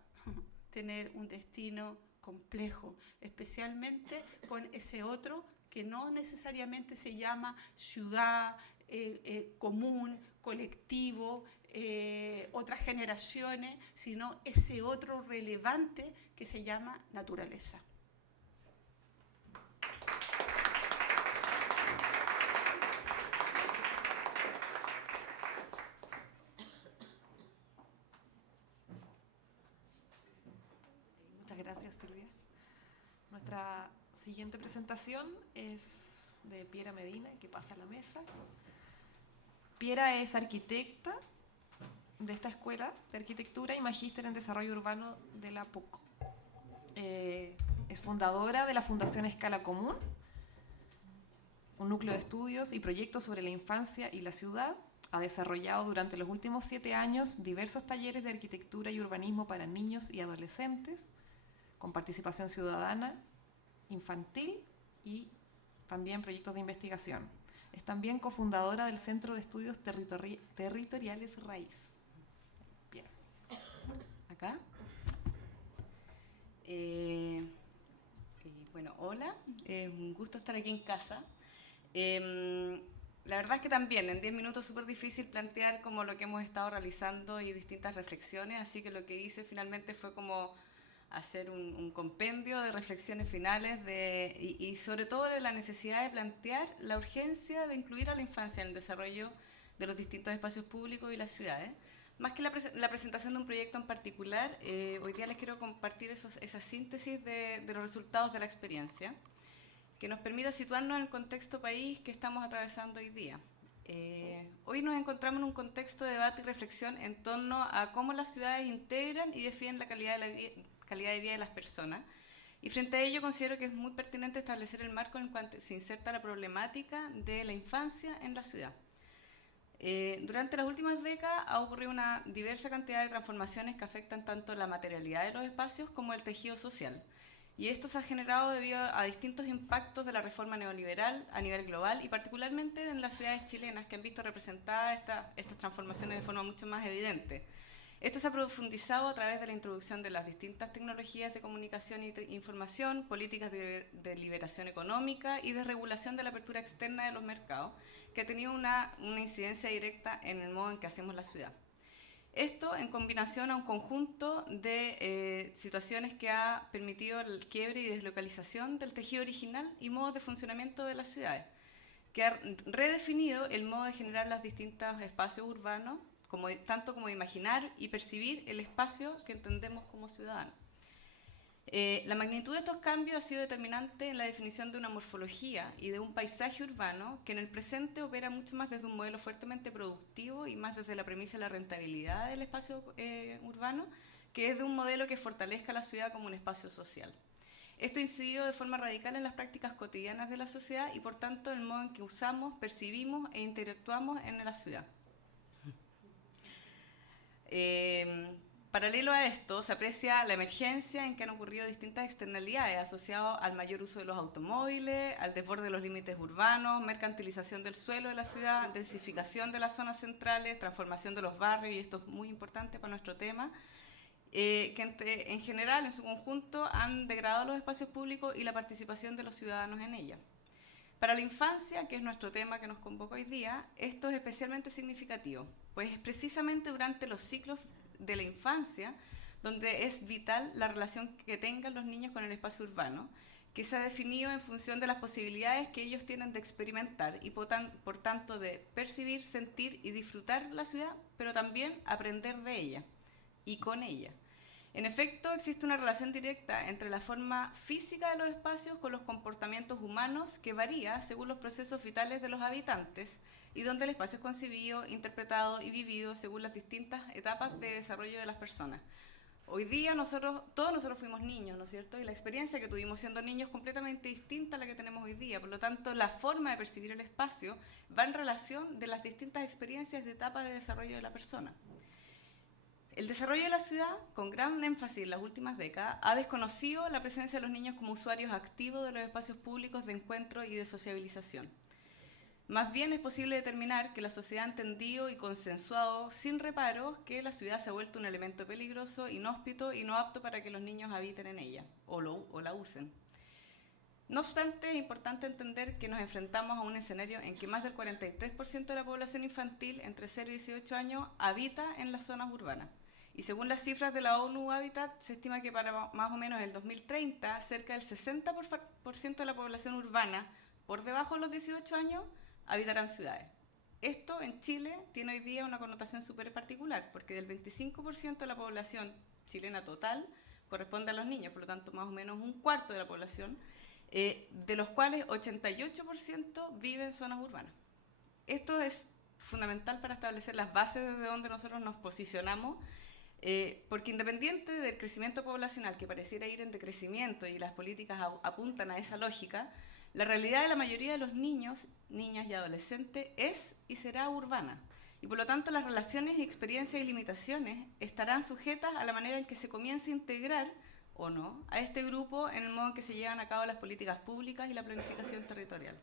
tener un destino complejo, especialmente con ese otro que no necesariamente se llama ciudad, común, colectivo, otras generaciones, sino ese otro relevante que se llama naturaleza. Muchas gracias, Silvia. Nuestra siguiente presentación es de Piera Medina, que pasa a la mesa. Piera es arquitecta de esta escuela de arquitectura y magíster en desarrollo urbano de la PUC. Es fundadora de la Fundación Escala Común, un núcleo de estudios y proyectos sobre la infancia y la ciudad. Ha desarrollado durante los últimos 7 años diversos talleres de arquitectura y urbanismo para niños y adolescentes, con participación ciudadana, infantil y también proyectos de investigación. Es también cofundadora del Centro de Estudios Territoriales Raíz. Bien. Acá. Bueno, hola, un gusto estar aquí en casa. La verdad es que también en 10 minutos es súper difícil plantear como lo que hemos estado realizando y distintas reflexiones, así que lo que hice finalmente fue como hacer un compendio de reflexiones finales y sobre todo de la necesidad de plantear la urgencia de incluir a la infancia en el desarrollo de los distintos espacios públicos y las ciudades. Más que la presentación de un proyecto en particular, hoy día les quiero compartir esa síntesis de los resultados de la experiencia, que nos permita situarnos en el contexto país que estamos atravesando hoy día. Hoy nos encontramos en un contexto de debate y reflexión en torno a cómo las ciudades integran y defienden la calidad de vida de las personas. Y frente a ello considero que es muy pertinente establecer el marco en el cual se inserta la problemática de la infancia en la ciudad. Durante las últimas décadas ha ocurrido una diversa cantidad de transformaciones que afectan tanto la materialidad de los espacios como el tejido social. Y esto se ha generado debido a distintos impactos de la reforma neoliberal a nivel global y particularmente en las ciudades chilenas que han visto representadas estas transformaciones de forma mucho más evidente. Esto se ha profundizado a través de la introducción de las distintas tecnologías de comunicación e información, políticas de liberación económica y de regulación de la apertura externa de los mercados, que ha tenido una incidencia directa en el modo en que hacemos la ciudad. Esto en combinación a un conjunto de situaciones que ha permitido el quiebre y deslocalización del tejido original y modos de funcionamiento de las ciudades, que ha redefinido el modo de generar los distintos espacios urbanos, tanto como de imaginar y percibir el espacio que entendemos como ciudadanos. La magnitud de estos cambios ha sido determinante en la definición de una morfología y de un paisaje urbano que en el presente opera mucho más desde un modelo fuertemente productivo y más desde la premisa de la rentabilidad del espacio urbano, que es de un modelo que fortalezca la ciudad como un espacio social. Esto ha incidido de forma radical en las prácticas cotidianas de la sociedad y por tanto en el modo en que usamos, percibimos e interactuamos en la ciudad. Paralelo a esto, se aprecia la emergencia en que han ocurrido distintas externalidades asociadas al mayor uso de los automóviles, al desborde de los límites urbanos, mercantilización del suelo de la ciudad, densificación de las zonas centrales, transformación de los barrios, y esto es muy importante para nuestro tema, que en general, en su conjunto, han degradado los espacios públicos y la participación de los ciudadanos en ella. Para la infancia, que es nuestro tema que nos convoca hoy día, esto es especialmente significativo, pues es precisamente durante los ciclos de la infancia donde es vital la relación que tengan los niños con el espacio urbano, que se ha definido en función de las posibilidades que ellos tienen de experimentar y por tanto de percibir, sentir y disfrutar la ciudad, pero también aprender de ella y con ella. En efecto, existe una relación directa entre la forma física de los espacios con los comportamientos humanos que varía según los procesos vitales de los habitantes y donde el espacio es concebido, interpretado y vivido según las distintas etapas de desarrollo de las personas. Hoy día todos nosotros fuimos niños, ¿no es cierto? Y la experiencia que tuvimos siendo niños es completamente distinta a la que tenemos hoy día. Por lo tanto, la forma de percibir el espacio va en relación de las distintas experiencias de etapas de desarrollo de la persona. El desarrollo de la ciudad, con gran énfasis en las últimas décadas, ha desconocido la presencia de los niños como usuarios activos de los espacios públicos de encuentro y de sociabilización. Más bien es posible determinar que la sociedad ha entendido y consensuado sin reparos que la ciudad se ha vuelto un elemento peligroso, inhóspito y no apto para que los niños habiten en ella o la usen. No obstante, es importante entender que nos enfrentamos a un escenario en que más del 43% de la población infantil entre 0 y 18 años habita en las zonas urbanas. Y según las cifras de la ONU Habitat, se estima que para más o menos el 2030, cerca del 60% de la población urbana por debajo de los 18 años habitarán ciudades. Esto en Chile tiene hoy día una connotación súper particular, porque del 25% de la población chilena total corresponde a los niños, por lo tanto más o menos un cuarto de la población, de los cuales 88% vive en zonas urbanas. Esto es fundamental para establecer las bases desde donde nosotros nos posicionamos, porque independiente del crecimiento poblacional que pareciera ir en decrecimiento y las políticas apuntan a esa lógica, la realidad de la mayoría de los niños, niñas y adolescentes es y será urbana. Y por lo tanto las relaciones, experiencias y limitaciones estarán sujetas a la manera en que se comience a integrar o no a este grupo en el modo en que se llevan a cabo las políticas públicas y la planificación territorial.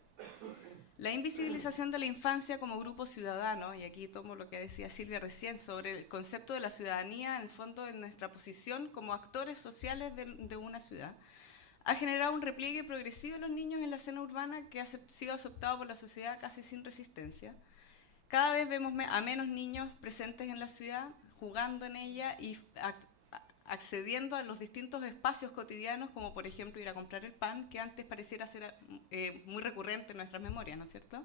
La invisibilización de la infancia como grupo ciudadano, y aquí tomo lo que decía Silvia recién sobre el concepto de la ciudadanía, en el fondo de nuestra posición como actores sociales de una ciudad, ha generado un repliegue progresivo de los niños en la escena urbana que ha sido aceptado por la sociedad casi sin resistencia. Cada vez vemos a menos niños presentes en la ciudad, jugando en ella y accediendo a los distintos espacios cotidianos, como por ejemplo ir a comprar el pan, que antes pareciera ser muy recurrente en nuestras memorias, ¿no es cierto?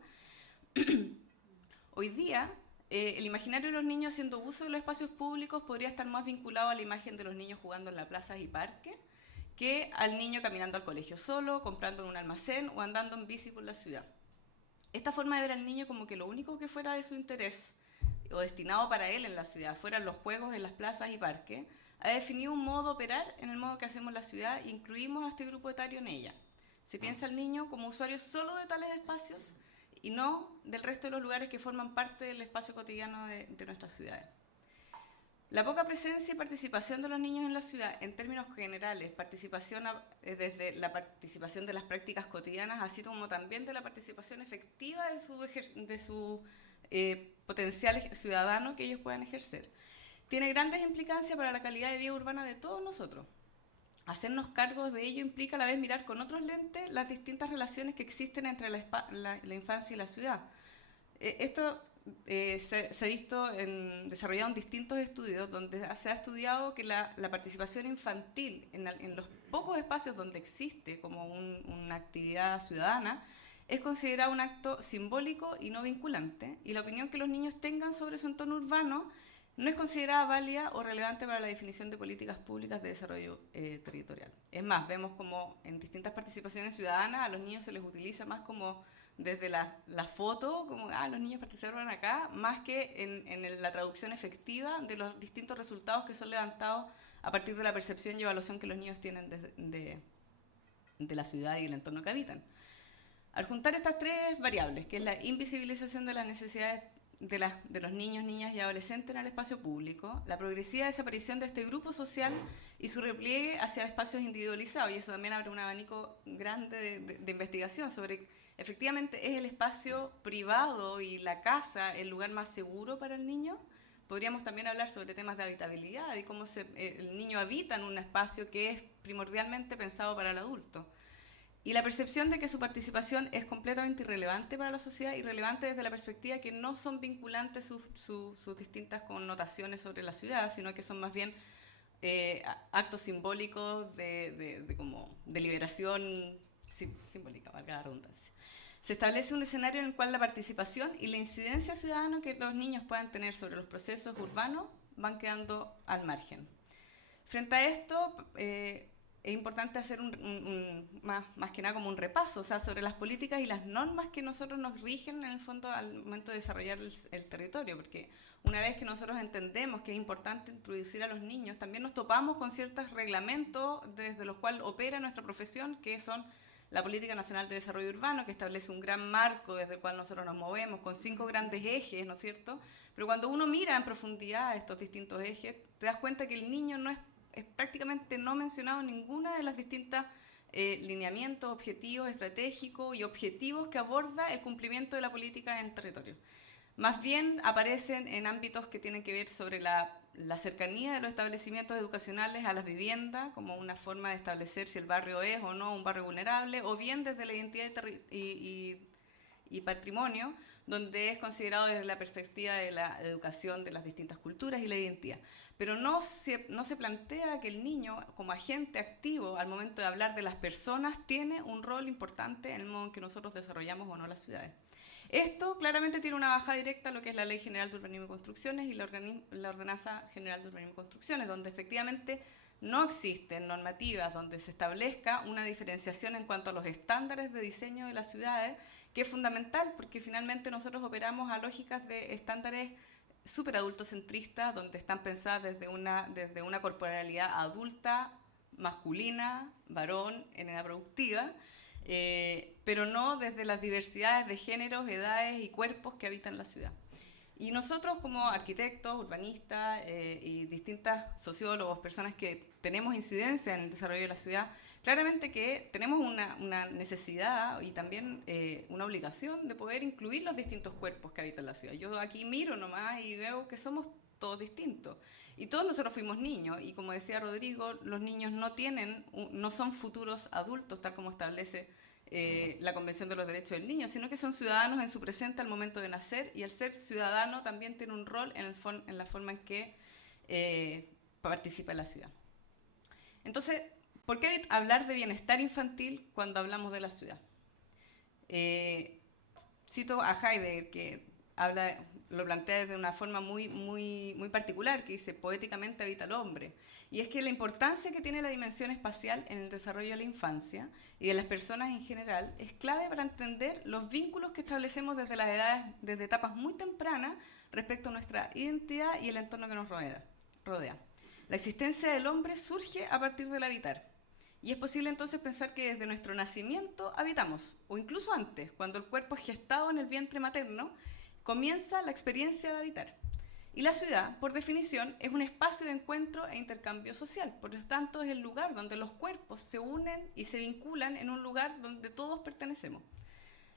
Hoy día, el imaginario de los niños haciendo uso de los espacios públicos podría estar más vinculado a la imagen de los niños jugando en las plazas y parques, que al niño caminando al colegio solo, comprando en un almacén o andando en bici por la ciudad. Esta forma de ver al niño como que lo único que fuera de su interés o destinado para él en la ciudad fueran los juegos en las plazas y parques, ha definido un modo de operar en el modo que hacemos la ciudad e incluimos a este grupo etario en ella. Se piensa al niño como usuario solo de tales espacios y no del resto de los lugares que forman parte del espacio cotidiano de nuestras ciudades. La poca presencia y participación de los niños en la ciudad, en términos generales, desde la participación de las prácticas cotidianas, así como también de la participación efectiva de su potencial ciudadano que ellos puedan ejercer, tiene grandes implicancias para la calidad de vida urbana de todos nosotros. Hacernos cargos de ello implica a la vez mirar con otros lentes las distintas relaciones que existen entre la infancia y la ciudad. Esto se ha visto desarrollado en distintos estudios donde se ha estudiado que la participación infantil en los pocos espacios donde existe como una actividad ciudadana es considerado un acto simbólico y no vinculante, y la opinión que los niños tengan sobre su entorno urbano no es considerada válida o relevante para la definición de políticas públicas de desarrollo territorial. Es más, vemos como en distintas participaciones ciudadanas a los niños se les utiliza más como desde la foto, como los niños participaron acá, más que en la traducción efectiva de los distintos resultados que son levantados a partir de la percepción y evaluación que los niños tienen de la ciudad y el entorno que habitan. Al juntar estas tres variables, que es la invisibilización de las necesidades de los niños, niñas y adolescentes en el espacio público, la progresiva desaparición de este grupo social y su repliegue hacia espacios individualizados, y eso también abre un abanico grande de investigación sobre, efectivamente, ¿es el espacio privado y la casa el lugar más seguro para el niño? Podríamos también hablar sobre temas de habitabilidad y cómo el niño habita en un espacio que es primordialmente pensado para el adulto. Y la percepción de que su participación es completamente irrelevante para la sociedad, irrelevante desde la perspectiva que no son vinculantes sus distintas connotaciones sobre la ciudad, sino que son más bien actos simbólicos de liberación simbólica, valga la redundancia. Se establece un escenario en el cual la participación y la incidencia ciudadana que los niños puedan tener sobre los procesos urbanos van quedando al margen. Frente a esto, es importante hacer más que nada como un repaso, o sea, sobre las políticas y las normas que nosotros nos rigen en el fondo al momento de desarrollar el territorio, porque una vez que nosotros entendemos que es importante introducir a los niños, también nos topamos con ciertos reglamentos desde los cuales opera nuestra profesión, que son la Política Nacional de Desarrollo Urbano, que establece un gran marco desde el cual nosotros nos movemos, con 5 grandes ejes, ¿no es cierto? Pero cuando uno mira en profundidad estos distintos ejes, te das cuenta que el niño no es prácticamente no mencionado en ninguna de las distintas lineamientos, objetivos estratégicos y objetivos que aborda el cumplimiento de la política en el territorio. Más bien aparecen en ámbitos que tienen que ver sobre la cercanía de los establecimientos educacionales a las viviendas, como una forma de establecer si el barrio es o no un barrio vulnerable, o bien desde la identidad y patrimonio, donde es considerado desde la perspectiva de la educación de las distintas culturas y la identidad. Pero no se plantea que el niño, como agente activo al momento de hablar de las personas, tiene un rol importante en el modo en que nosotros desarrollamos o no las ciudades. Esto claramente tiene una bajada directa a lo que es la Ley General de Urbanismo y Construcciones y la Ordenanza General de Urbanismo y Construcciones, donde efectivamente no existen normativas donde se establezca una diferenciación en cuanto a los estándares de diseño de las ciudades, que es fundamental porque finalmente nosotros operamos a lógicas de estándares súper adultocentristas, donde están pensadas desde una corporalidad adulta, masculina, varón, en edad productiva, pero no desde las diversidades de géneros, edades y cuerpos que habitan la ciudad. Y nosotros como arquitectos, urbanistas y distintas sociólogos, personas que tenemos incidencia en el desarrollo de la ciudad, claramente que tenemos una necesidad y también una obligación de poder incluir los distintos cuerpos que habitan la ciudad. Yo aquí miro nomás y veo que somos todos distintos. Y todos nosotros fuimos niños, y como decía Rodrigo, los niños no son futuros adultos, tal como establece la Convención de los Derechos del Niño, sino que son ciudadanos en su presente al momento de nacer, y al ser ciudadano también tiene un rol en la forma en que participa en la ciudad. Entonces, ¿por qué hablar de bienestar infantil cuando hablamos de la ciudad? Cito a Heidegger, que lo plantea desde una forma muy particular, que dice, poéticamente habita el hombre. Y es que la importancia que tiene la dimensión espacial en el desarrollo de la infancia y de las personas en general es clave para entender los vínculos que establecemos desde las edades, desde etapas muy tempranas respecto a nuestra identidad y el entorno que nos rodea. La existencia del hombre surge a partir del habitar. Y es posible entonces pensar que desde nuestro nacimiento habitamos, o incluso antes, cuando el cuerpo es gestado en el vientre materno, comienza la experiencia de habitar. Y la ciudad, por definición, es un espacio de encuentro e intercambio social. Por lo tanto, es el lugar donde los cuerpos se unen y se vinculan en un lugar donde todos pertenecemos.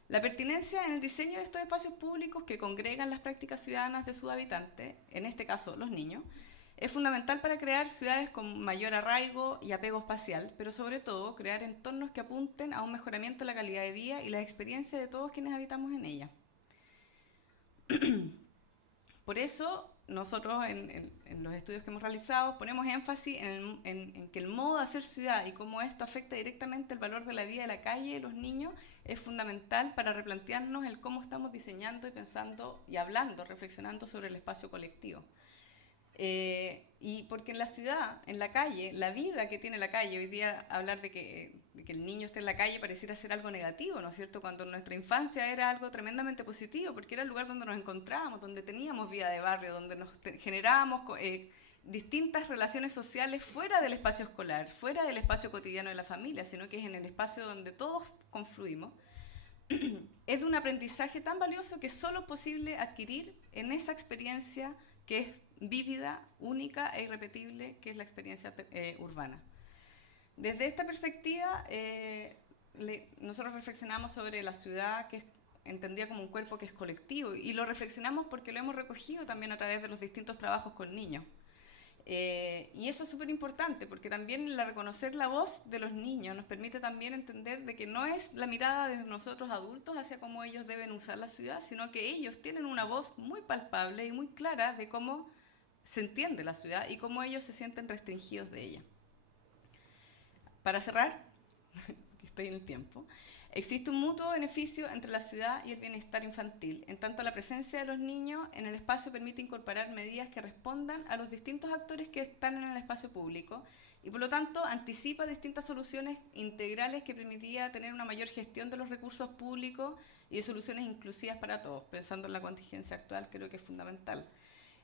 La pertinencia en el diseño de estos espacios públicos que congregan las prácticas ciudadanas de sus habitantes, en este caso los niños, es fundamental para crear ciudades con mayor arraigo y apego espacial, pero sobre todo crear entornos que apunten a un mejoramiento de la calidad de vida y la experiencia de todos quienes habitamos en ella. Por eso, nosotros en los estudios que hemos realizado ponemos énfasis en que el modo de hacer ciudad y cómo esto afecta directamente el valor de la vida de la calle de los niños es fundamental para replantearnos el cómo estamos diseñando y pensando y hablando, reflexionando sobre el espacio colectivo. Y porque en la ciudad, en la calle, la vida que tiene la calle, hoy día hablar de que el niño esté en la calle pareciera ser algo negativo, ¿no es cierto? Cuando en nuestra infancia era algo tremendamente positivo, porque era el lugar donde nos encontrábamos, donde teníamos vida de barrio, donde nos generábamos distintas relaciones sociales fuera del espacio escolar, fuera del espacio cotidiano de la familia, sino que es en el espacio donde todos confluimos. Es de un aprendizaje tan valioso que solo es posible adquirir en esa experiencia que es vívida, única e irrepetible, que es la experiencia urbana. Desde esta perspectiva, nosotros reflexionamos sobre la ciudad, que es entendida como un cuerpo que es colectivo, y lo reflexionamos porque lo hemos recogido también a través de los distintos trabajos con niños. Y eso es súper importante, porque también el reconocer la voz de los niños nos permite también entender de que no es la mirada de nosotros adultos hacia cómo ellos deben usar la ciudad, sino que ellos tienen una voz muy palpable y muy clara de cómo se entiende la ciudad y cómo ellos se sienten restringidos de ella. Para cerrar, que estoy en el tiempo, Existe un mutuo beneficio entre la ciudad y el bienestar infantil, en tanto la presencia de los niños en el espacio permite incorporar medidas que respondan a los distintos actores que están en el espacio público y por lo tanto anticipa distintas soluciones integrales que permitiría tener una mayor gestión de los recursos públicos y de soluciones inclusivas para todos. Pensando en la contingencia actual, creo que es fundamental.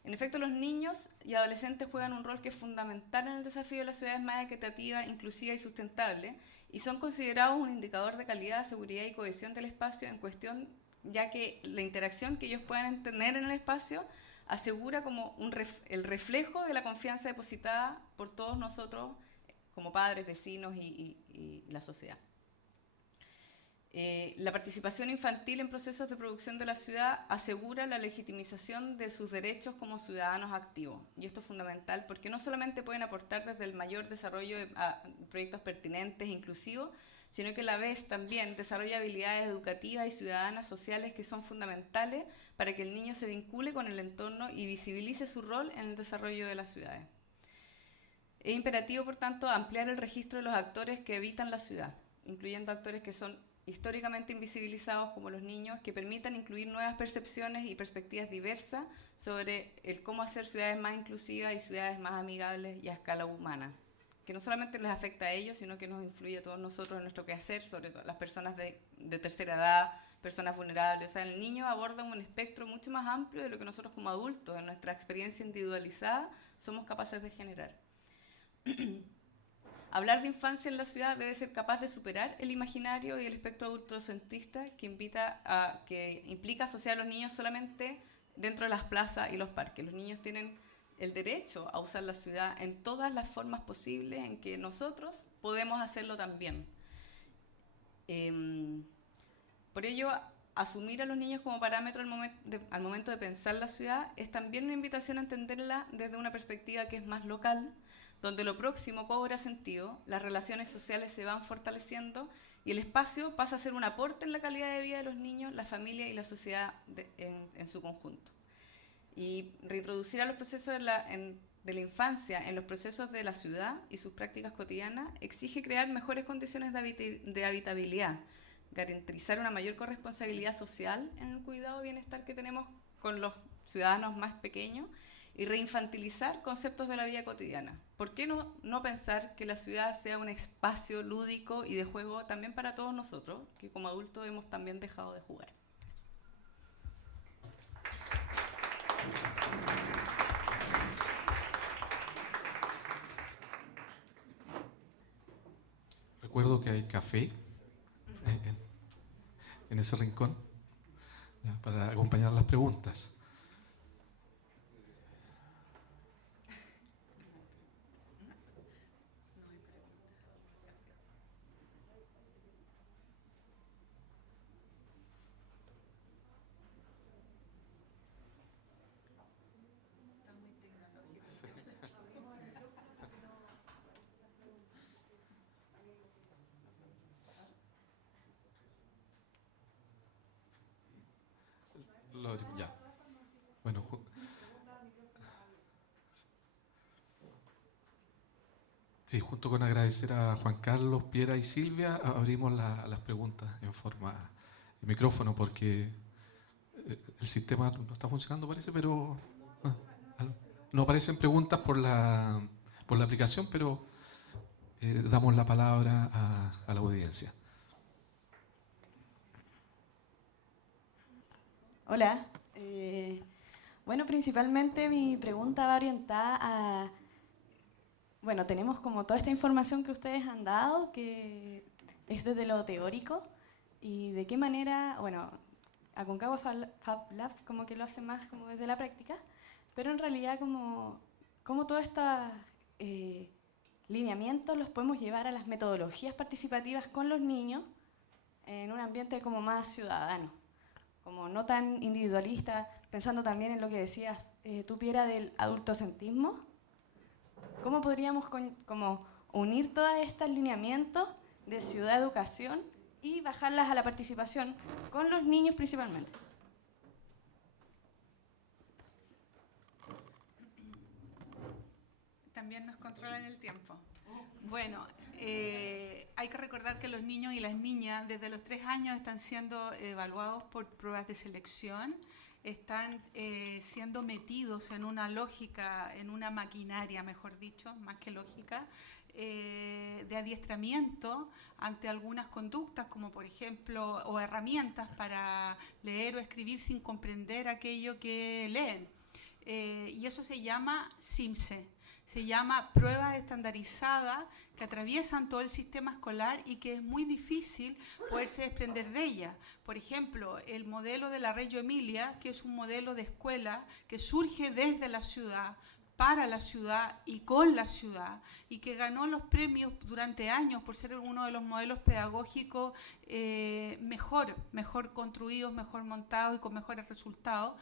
En efecto, los niños y adolescentes juegan un rol que es fundamental en el desafío de las ciudades más equitativas, inclusivas y sustentables, y son considerados un indicador de calidad, seguridad y cohesión del espacio en cuestión, ya que la interacción que ellos puedan tener en el espacio asegura como el reflejo de la confianza depositada por todos nosotros como padres, vecinos y la sociedad. La participación infantil en procesos de producción de la ciudad asegura la legitimización de sus derechos como ciudadanos activos. Y esto es fundamental porque no solamente pueden aportar desde el mayor desarrollo de proyectos pertinentes e inclusivos, sino que a la vez también desarrolla habilidades educativas y ciudadanas sociales que son fundamentales para que el niño se vincule con el entorno y visibilice su rol en el desarrollo de las ciudades. Es imperativo, por tanto, ampliar el registro de los actores que habitan la ciudad, incluyendo actores que son históricamente invisibilizados como los niños, que permitan incluir nuevas percepciones y perspectivas diversas sobre el cómo hacer ciudades más inclusivas y ciudades más amigables y a escala humana, que no solamente les afecta a ellos, sino que nos influye a todos nosotros en nuestro quehacer, sobre todo las personas de tercera edad, personas vulnerables. O sea, el niño aborda un espectro mucho más amplio de lo que nosotros como adultos, en nuestra experiencia individualizada, somos capaces de generar. Hablar de infancia en la ciudad debe ser capaz de superar el imaginario y el espectro adultocentrista que implica asociar a los niños solamente dentro de las plazas y los parques. Los niños tienen el derecho a usar la ciudad en todas las formas posibles en que nosotros podemos hacerlo también. Por ello, asumir a los niños como parámetro al momento de pensar la ciudad es también una invitación a entenderla desde una perspectiva que es más local, donde lo próximo cobra sentido, las relaciones sociales se van fortaleciendo y el espacio pasa a ser un aporte en la calidad de vida de los niños, la familia y la sociedad en su conjunto. Y reintroducir a los procesos de la infancia en los procesos de la ciudad y sus prácticas cotidianas exige crear mejores condiciones de habitabilidad, garantizar una mayor corresponsabilidad social en el cuidado y bienestar que tenemos con los ciudadanos más pequeños y reinfantilizar conceptos de la vida cotidiana. ¿Por qué no pensar que la ciudad sea un espacio lúdico y de juego también para todos nosotros, que como adultos hemos también dejado de jugar? Recuerdo que hay café en ese rincón para acompañar las preguntas. Ya. Bueno, sí, junto con agradecer a Juan Carlos, Piera y Silvia, abrimos las preguntas en forma de micrófono porque el sistema no está funcionando, parece, pero no aparecen preguntas por la aplicación, pero damos la palabra a la audiencia. Hola. Bueno, principalmente mi pregunta va orientada a... Bueno, tenemos como toda esta información que ustedes han dado, que es desde lo teórico, y de qué manera, bueno, Aconcagua Fab Lab como que lo hace más como desde la práctica, pero en realidad como todos estos lineamientos los podemos llevar a las metodologías participativas con los niños en un ambiente como más ciudadano, como no tan individualista, pensando también en lo que decías tú, Piera, del adultocentrismo. ¿Cómo podríamos como unir todos estos lineamientos de ciudad-educación y bajarlas a la participación con los niños principalmente? También nos controlan el tiempo. Bueno, hay que recordar que los niños y las niñas desde los 3 años están siendo evaluados por pruebas de selección, están siendo metidos en una lógica, en una maquinaria, mejor dicho, más que lógica, de adiestramiento ante algunas conductas, como por ejemplo, o herramientas para leer o escribir sin comprender aquello que leen. Y eso se llama SIMSE. Se llama pruebas estandarizadas que atraviesan todo el sistema escolar y que es muy difícil poderse desprender de ellas. Por ejemplo, el modelo de la Reggio Emilia, que es un modelo de escuela que surge desde la ciudad, para la ciudad y con la ciudad, y que ganó los premios durante años por ser uno de los modelos pedagógicos mejor construidos, mejor montados y con mejores resultados,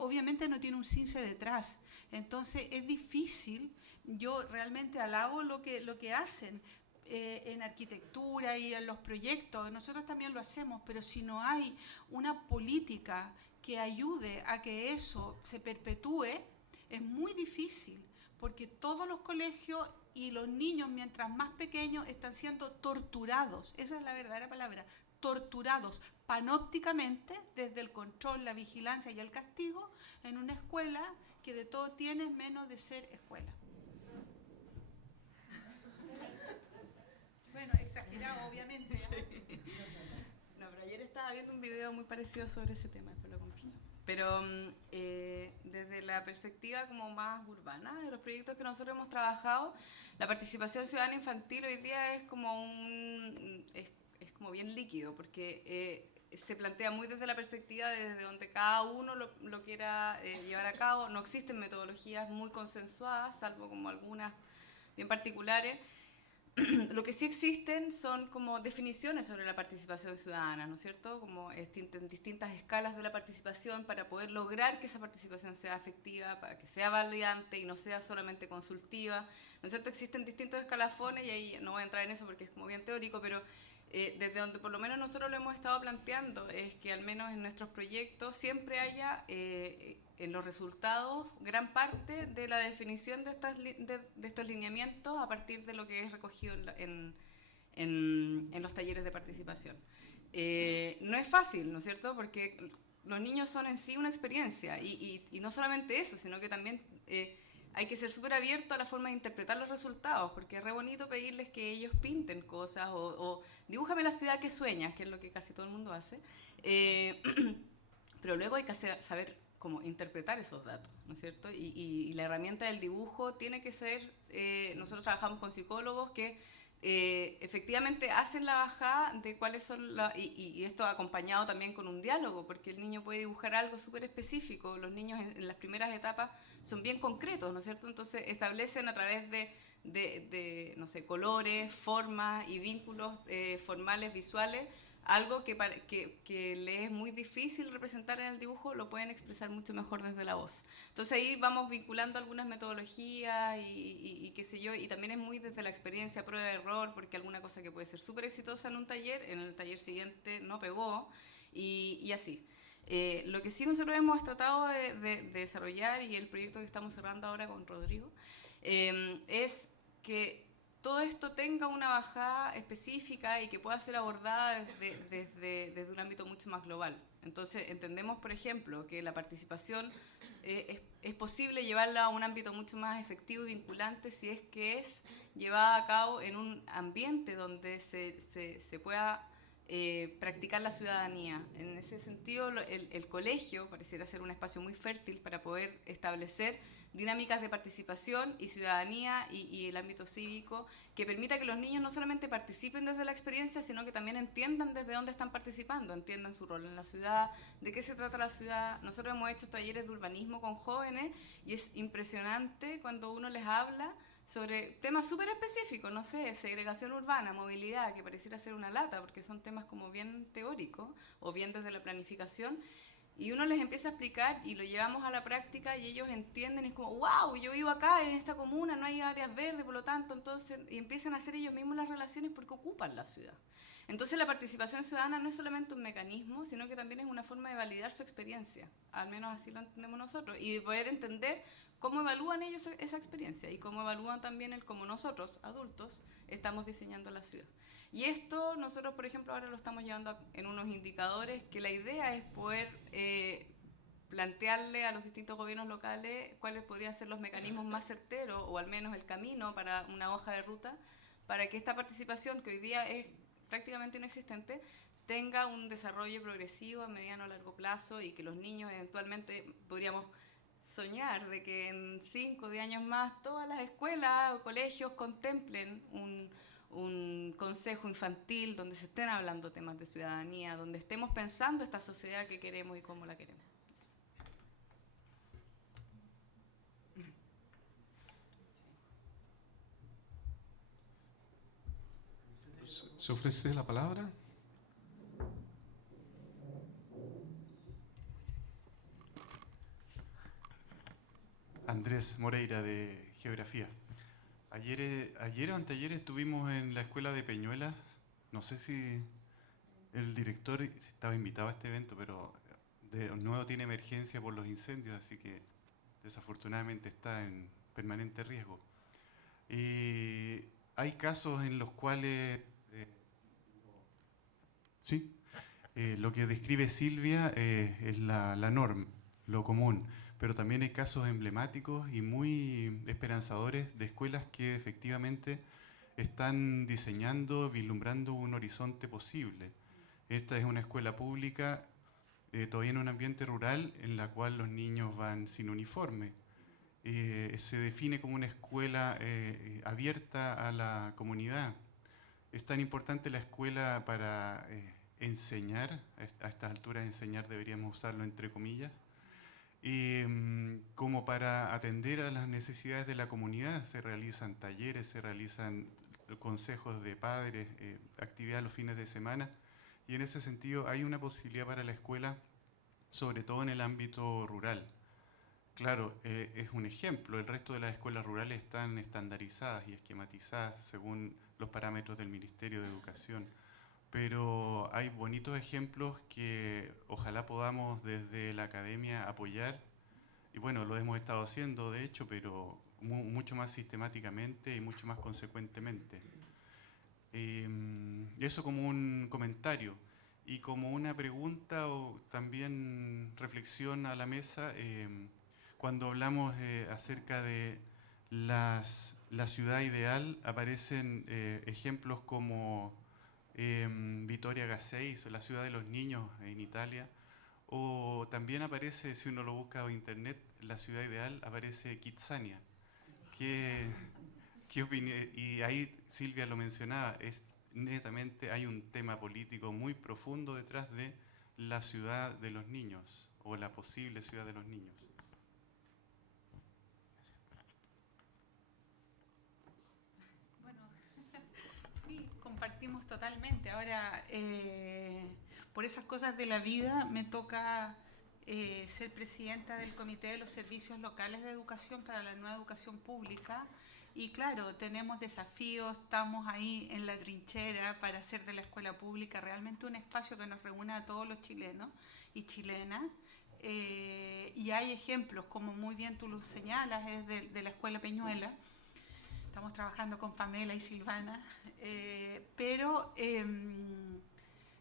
obviamente no tiene un CINCE detrás. Entonces es difícil, yo realmente alabo lo que hacen en arquitectura y en los proyectos, nosotros también lo hacemos, pero si no hay una política que ayude a que eso se perpetúe, es muy difícil, porque todos los colegios y los niños, mientras más pequeños, están siendo torturados, esa es la verdadera palabra, torturados panópticamente desde el control, la vigilancia y el castigo en una escuela que de todo tiene menos de ser escuela. Bueno, exagerado, obviamente. ¿Eh? No, pero ayer estaba viendo un video muy parecido sobre ese tema, después lo conversamos. Pero desde la perspectiva como más urbana de los proyectos que nosotros hemos trabajado, la participación ciudadana infantil hoy día es como es como bien líquido, porque se plantea muy desde la perspectiva desde donde cada uno lo quiera llevar a cabo. No existen metodologías muy consensuadas, salvo como algunas bien particulares. Lo que sí existen son como definiciones sobre la participación ciudadana, ¿no es cierto? Como en distintas escalas de la participación para poder lograr que esa participación sea efectiva, para que sea validante y no sea solamente consultiva, ¿no es cierto? Existen distintos escalafones y ahí no voy a entrar en eso porque es como bien teórico, pero desde donde por lo menos nosotros lo hemos estado planteando es que al menos en nuestros proyectos siempre haya en los resultados gran parte de la definición de estos lineamientos a partir de lo que es recogido en los talleres de participación. No es fácil, ¿no es cierto? Porque los niños son en sí una experiencia y no solamente eso, sino que también hay que ser súper abierto a la forma de interpretar los resultados, porque es re bonito pedirles que ellos pinten cosas o dibújame la ciudad que sueñas, que es lo que casi todo el mundo hace, pero luego hay que saber cómo interpretar esos datos, ¿no es cierto? Y la herramienta del dibujo tiene que ser, nosotros trabajamos con psicólogos que efectivamente hacen la bajada de cuáles son y esto acompañado también con un diálogo, porque el niño puede dibujar algo súper específico, los niños en las primeras etapas son bien concretos, ¿no es cierto? Entonces establecen a través de no sé, colores, formas y vínculos formales, visuales, algo que le es muy difícil representar en el dibujo, lo pueden expresar mucho mejor desde la voz. Entonces ahí vamos vinculando algunas metodologías y qué sé yo, y también es muy desde la experiencia, prueba y error, porque alguna cosa que puede ser súper exitosa en un taller, en el taller siguiente no pegó, y así. Lo que sí nosotros hemos tratado de desarrollar, y el proyecto que estamos cerrando ahora con Rodrigo, es que todo esto tenga una bajada específica y que pueda ser abordada desde un ámbito mucho más global. Entonces, entendemos, por ejemplo, que la participación es posible llevarla a un ámbito mucho más efectivo y vinculante si es que es llevada a cabo en un ambiente donde se pueda practicar la ciudadanía. En ese sentido, el colegio pareciera ser un espacio muy fértil para poder establecer dinámicas de participación y ciudadanía y el ámbito cívico que permita que los niños no solamente participen desde la experiencia, sino que también entiendan desde dónde están participando, entiendan su rol en la ciudad, de qué se trata la ciudad. Nosotros hemos hecho talleres de urbanismo con jóvenes y es impresionante cuando uno les habla sobre temas súper específicos, no sé, segregación urbana, movilidad, que pareciera ser una lata, porque son temas como bien teóricos o bien desde la planificación, y uno les empieza a explicar y lo llevamos a la práctica y ellos entienden, y es como, wow, yo vivo acá en esta comuna, no hay áreas verdes, por lo tanto, entonces, y empiezan a hacer ellos mismos las relaciones porque ocupan la ciudad. Entonces la participación ciudadana no es solamente un mecanismo, sino que también es una forma de validar su experiencia, al menos así lo entendemos nosotros, y de poder entender cómo evalúan ellos esa experiencia y cómo evalúan también el cómo nosotros, adultos, estamos diseñando la ciudad. Y esto nosotros, por ejemplo, ahora lo estamos llevando en unos indicadores que la idea es poder plantearle a los distintos gobiernos locales cuáles podrían ser los mecanismos más certeros o al menos el camino para una hoja de ruta para que esta participación, que hoy día es prácticamente inexistente, tenga un desarrollo progresivo a mediano o largo plazo y que los niños eventualmente podríamos soñar de que en 5 o 10 años más todas las escuelas o colegios contemplen un consejo infantil donde se estén hablando temas de ciudadanía, donde estemos pensando esta sociedad que queremos y cómo la queremos. ¿Se ofrece la palabra? Andrés Moreira, de Geografía. Ayer o anteayer estuvimos en la escuela de Peñuelas. No sé si el director estaba invitado a este evento, pero de nuevo tiene emergencia por los incendios, así que desafortunadamente está en permanente riesgo. Y hay casos en los cuales lo que describe Silvia es la norma, lo común, pero también hay casos emblemáticos y muy esperanzadores de escuelas que efectivamente están diseñando, vislumbrando un horizonte posible. Esta es una escuela pública, todavía en un ambiente rural, en la cual los niños van sin uniforme. Se define como una escuela abierta a la comunidad. Es tan importante la escuela para enseñar, a estas alturas enseñar deberíamos usarlo entre comillas, como para atender a las necesidades de la comunidad. Se realizan talleres, se realizan consejos de padres, actividades los fines de semana, y en ese sentido hay una posibilidad para la escuela, sobre todo en el ámbito rural. Claro, es un ejemplo, el resto de las escuelas rurales están estandarizadas y esquematizadas según los parámetros del Ministerio de Educación, pero hay bonitos ejemplos que ojalá podamos desde la academia apoyar, y bueno, lo hemos estado haciendo de hecho, pero mucho más sistemáticamente y mucho más consecuentemente. Eso como un comentario. Y como una pregunta o también reflexión a la mesa, cuando hablamos acerca de la ciudad ideal, aparecen ejemplos como Vittoria Gasteiz, la ciudad de los niños en Italia, o también aparece, si uno lo busca en internet, la ciudad ideal, aparece Kitsania. ¿Qué opinión? Y ahí Silvia lo mencionaba, netamente hay un tema político muy profundo detrás de la ciudad de los niños, o la posible ciudad de los niños. Bueno, sí, compartimos totalmente. Ahora, por esas cosas de la vida, me toca ser presidenta del Comité de los Servicios Locales de Educación para la Nueva Educación Pública. Y claro, tenemos desafíos, estamos ahí en la trinchera para hacer de la escuela pública realmente un espacio que nos reúna a todos los chilenos y chilenas. Y hay ejemplos, como muy bien tú lo señalas, es de la Escuela Peñuela. Estamos trabajando con Pamela y Silvana, pero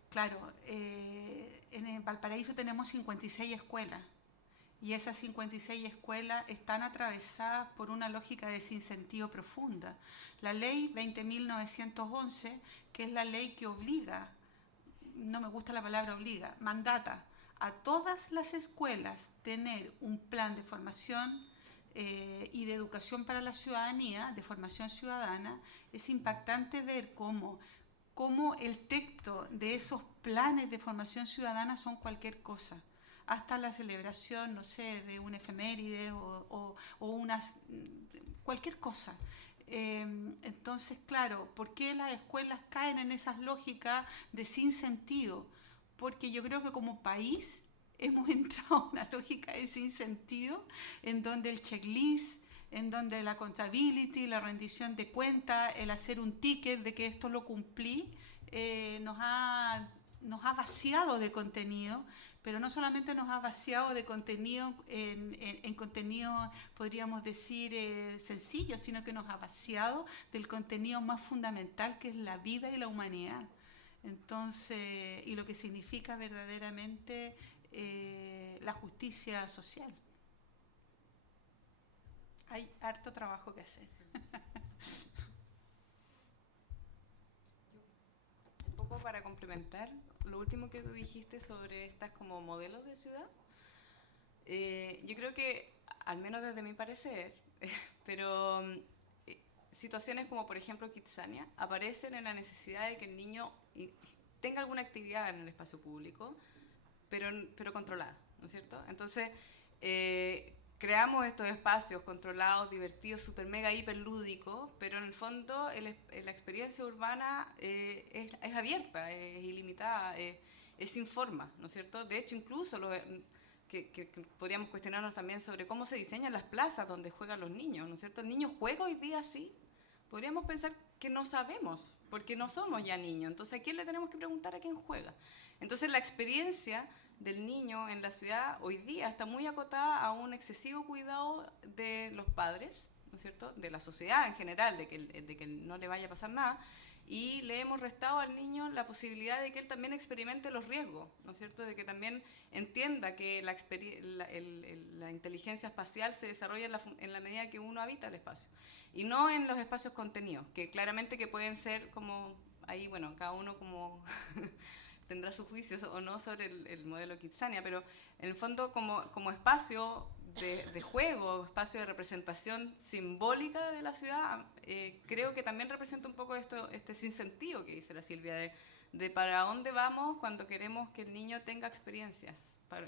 claro, en Valparaíso tenemos 56 escuelas. Y esas 56 escuelas están atravesadas por una lógica de desincentivo profunda. La ley 20.911, que es la ley que obliga, no me gusta la palabra obliga, mandata a todas las escuelas tener un plan de formación y de educación para la ciudadanía, de formación ciudadana. Es impactante ver cómo el texto de esos planes de formación ciudadana son cualquier cosa, hasta la celebración, no sé, de un efeméride o cualquier cosa. Entonces, claro, ¿por qué las escuelas caen en esas lógicas de sinsentido? Porque yo creo que como país hemos entrado en una lógica de sinsentido, en donde el checklist, en donde la accountability, la rendición de cuentas, el hacer un ticket de que esto lo cumplí, nos ha vaciado de contenido. pero no solamente nos ha vaciado de contenido en contenido, podríamos decir, sencillo, sino que nos ha vaciado del contenido más fundamental, que es la vida y la humanidad. Entonces, y lo que significa verdaderamente la justicia social. Hay harto trabajo que hacer. Un poco para complementar lo último que tú dijiste sobre estas como modelos de ciudad, yo creo que, al menos desde mi parecer, pero situaciones como por ejemplo Kitsania aparecen en la necesidad de que el niño tenga alguna actividad en el espacio público, pero controlada, ¿no es cierto? Entonces, creamos estos espacios controlados, divertidos, super mega hiper lúdicos, pero en el fondo la experiencia urbana es abierta, es ilimitada, es sin forma, ¿no es cierto? De hecho, incluso que podríamos cuestionarnos también sobre cómo se diseñan las plazas donde juegan los niños, ¿no es cierto? ¿El niño juega hoy día así? Podríamos pensar que no sabemos, porque no somos ya niños. Entonces, ¿a quién le tenemos que preguntar a quién juega? Entonces, la experiencia del niño en la ciudad hoy día está muy acotada a un excesivo cuidado de los padres, ¿no es cierto?, de la sociedad en general, de que no le vaya a pasar nada, y le hemos restado al niño la posibilidad de que él también experimente los riesgos, ¿no es cierto?, de que también entienda que la inteligencia espacial se desarrolla en la medida que uno habita el espacio, y no en los espacios contenidos, que claramente que pueden ser como, ahí, bueno, cada uno como... tendrá sus juicios o no sobre el modelo Kitsania, pero en el fondo como espacio de juego, espacio de representación simbólica de la ciudad, creo que también representa un poco este sinsentido que dice la Silvia, de para dónde vamos cuando queremos que el niño tenga experiencias,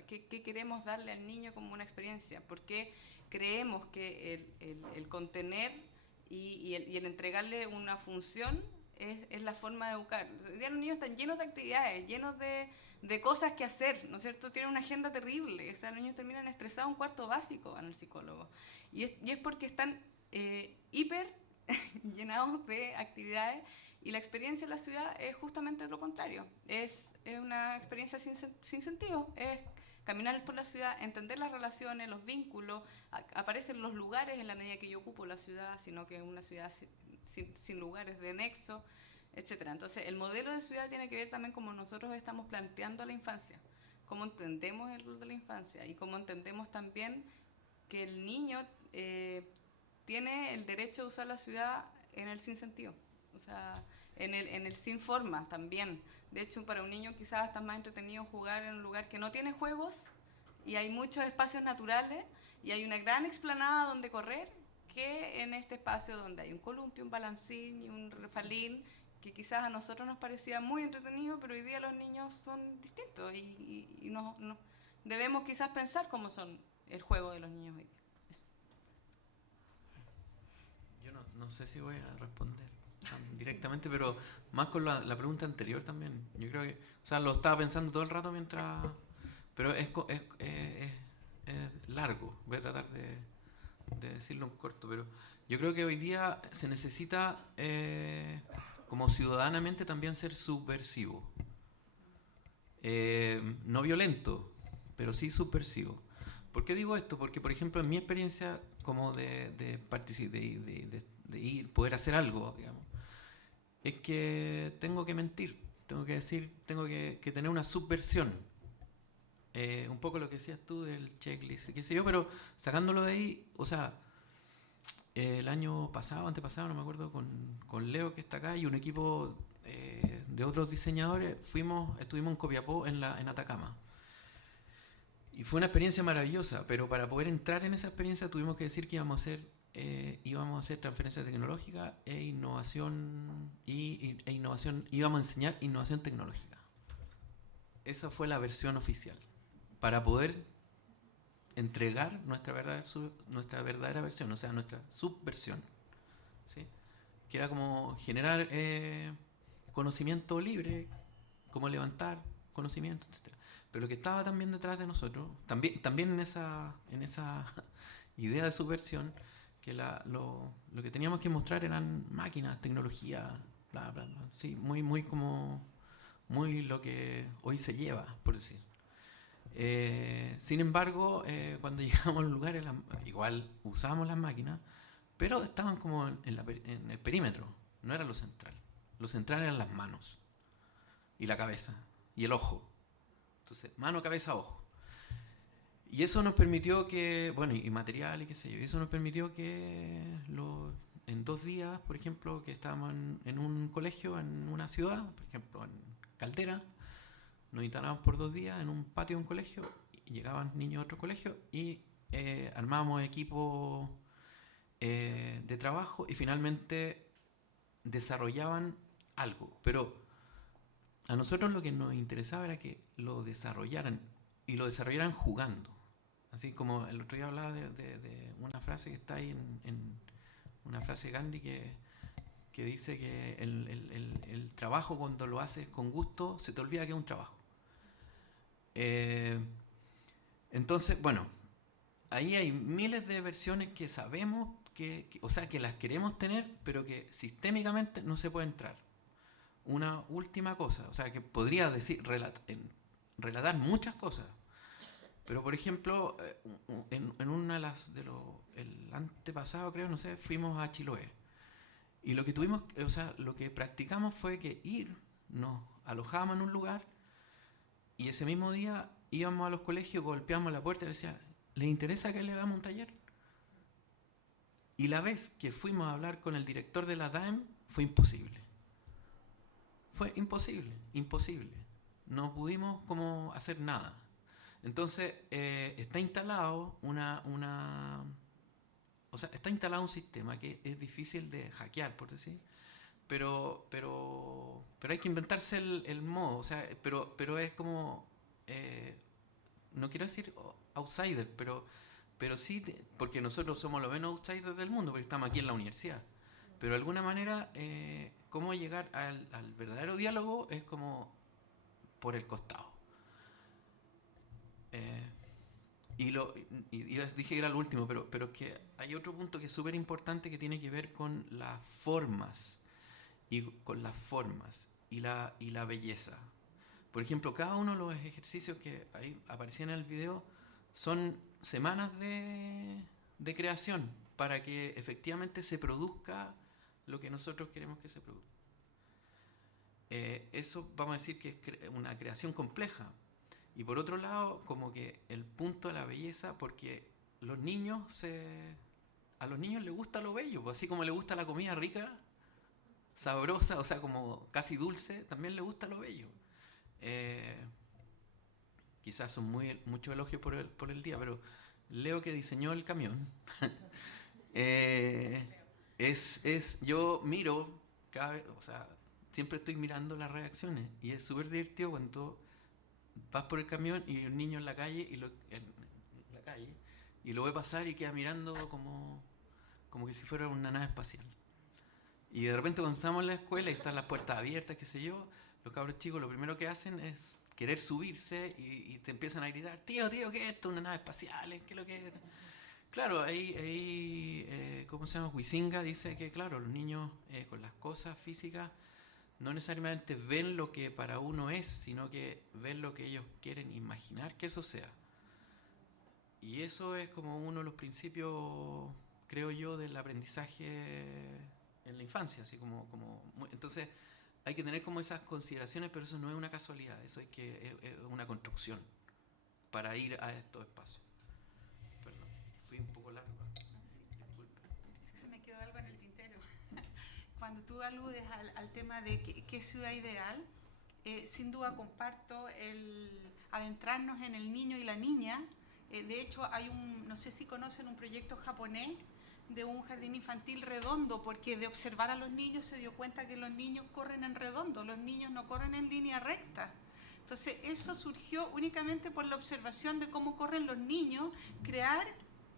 qué queremos darle al niño como una experiencia, por qué creemos que el contener y el entregarle una función es la forma de educar. Hoy día los niños están llenos de actividades, llenos de cosas que hacer, ¿no es cierto? Tienen una agenda terrible, o sea, los niños terminan estresados en cuarto básico, van al psicólogo. Y es porque están hiper llenados de actividades, y la experiencia en la ciudad es justamente lo contrario. Es una experiencia sin sentido, es caminar por la ciudad, entender las relaciones, los vínculos, aparecen los lugares en la medida que yo ocupo la ciudad, sino que es una ciudad sin lugares de nexo, etc. Entonces, el modelo de ciudad tiene que ver también cómo nosotros estamos planteando la infancia, cómo entendemos el rol de la infancia y cómo entendemos también que el niño tiene el derecho de usar la ciudad en el sinsentido, o sea, en el sin forma también. De hecho, para un niño quizás está más entretenido jugar en un lugar que no tiene juegos y hay muchos espacios naturales y hay una gran explanada donde correr, que en este espacio donde hay un columpio, un balancín y un refalín, que quizás a nosotros nos parecía muy entretenido, pero hoy día los niños son distintos y no debemos quizás pensar cómo son el juego de los niños hoy día. Yo no sé si voy a responder directamente, pero más con la pregunta anterior también. Yo creo que, o sea, lo estaba pensando todo el rato mientras, pero es largo. Voy a tratar de decirlo en corto, pero yo creo que hoy día se necesita como ciudadanamente también ser subversivo, no violento, pero sí subversivo. ¿Por qué digo esto? Porque, por ejemplo, en mi experiencia como de ir, poder hacer algo, digamos, es que tengo que mentir, tengo que decir, tengo que tener una subversión. Un poco lo que decías tú del checklist, qué sé yo, pero sacándolo de ahí, o sea, el año pasado, antepasado, no me acuerdo, con Leo, que está acá, y un equipo de otros diseñadores, estuvimos en Copiapó, en Atacama. Y fue una experiencia maravillosa, pero para poder entrar en esa experiencia tuvimos que decir que íbamos a hacer transferencia tecnológica e innovación, íbamos a enseñar innovación tecnológica. Esa fue la versión oficial, para poder entregar nuestra verdadera versión, o sea, nuestra subversión, ¿sí? Que era como generar conocimiento libre, como levantar conocimiento, etc. Pero lo que estaba también detrás de nosotros, también en esa idea de subversión, que lo que teníamos que mostrar eran máquinas, tecnología, bla, bla, bla, sí, muy lo que hoy se lleva, por decir. Sin embargo, cuando llegamos a los lugares, igual usábamos las máquinas, pero estaban como en el perímetro, no era lo central. Lo central eran las manos, y la cabeza, y el ojo. Entonces, mano, cabeza, ojo. Y eso nos permitió que, bueno, y material y qué sé yo, y eso nos permitió que en 2 días, por ejemplo, que estábamos en un colegio, en una ciudad, por ejemplo, en Caldera, nos instalábamos por 2 días en un patio de un colegio, y llegaban niños de otro colegio, y armábamos equipo de trabajo, y finalmente desarrollaban algo. Pero a nosotros lo que nos interesaba era que lo desarrollaran, y lo desarrollaran jugando. Así como el otro día hablaba de una frase que está ahí en una frase de Gandhi que dice que el trabajo, cuando lo haces con gusto, se te olvida que es un trabajo. Entonces, bueno, ahí hay miles de versiones que sabemos, o sea, que las queremos tener, pero que sistémicamente no se puede entrar. Una última cosa, o sea, que podría decir, relatar muchas cosas, pero por ejemplo, en una de las, el antepasado, creo, no sé, fuimos a Chiloé. Y lo que tuvimos, o sea, lo que practicamos fue que nos alojábamos en un lugar, y ese mismo día íbamos a los colegios, golpeamos la puerta y decíamos, ¿les interesa que le hagamos un taller? Y la vez que fuimos a hablar con el director de la DAEM, fue imposible. Fue imposible, imposible. No pudimos como hacer nada. Entonces, está instalado está instalado un sistema que es difícil de hackear, por decir, pero hay que inventarse el modo, o sea, pero es como, no quiero decir outsider, pero sí, porque nosotros somos los menos outsiders del mundo, porque estamos aquí en la universidad. Pero de alguna manera, cómo llegar al verdadero diálogo es como por el costado. Y dije que era lo último, pero es que hay otro punto que es súper importante, que tiene que ver con las formas, y la belleza. Por ejemplo, cada uno de los ejercicios que ahí aparecían en el video son semanas de creación para que efectivamente se produzca lo que nosotros queremos que se produzca. Eso vamos a decir que es una creación compleja. Y por otro lado, como que el punto de la belleza, porque a los niños les gusta lo bello, pues así como les gusta la comida rica, sabrosa, o sea, como casi dulce, también les gusta lo bello. Quizás son muchos elogios por el día, pero Leo, que diseñó el camión, yo miro cada vez, o sea, siempre estoy mirando las reacciones, y es súper divertido cuando vas por el camión y un niño en la calle y lo ve pasar y queda mirando como que si fuera una nave espacial. Y de repente, cuando estamos en la escuela y están las puertas abiertas, qué sé yo, los cabros chicos lo primero que hacen es querer subirse y te empiezan a gritar, tío, ¿qué es esto? ¿Una nave espacial? ¿Qué es lo que es? Claro, ahí ¿cómo se llama? Huizinga dice que, claro, los niños con las cosas físicas no necesariamente ven lo que para uno es, sino que ven lo que ellos quieren imaginar que eso sea. Y eso es como uno de los principios, creo yo, del aprendizaje en la infancia. Así entonces, hay que tener como esas consideraciones, pero eso no es una casualidad, eso es una construcción para ir a estos espacios. Perdón, fui un poco largo. Se me quedó algo en el tintero. Cuando tú aludes al tema de qué ciudad ideal, sin duda comparto el adentrarnos en el niño y la niña. De hecho, hay no sé si conocen un proyecto japonés de un jardín infantil redondo, porque de observar a los niños se dio cuenta que los niños corren en redondo, los niños no corren en línea recta. Entonces, eso surgió únicamente por la observación de cómo corren los niños, crear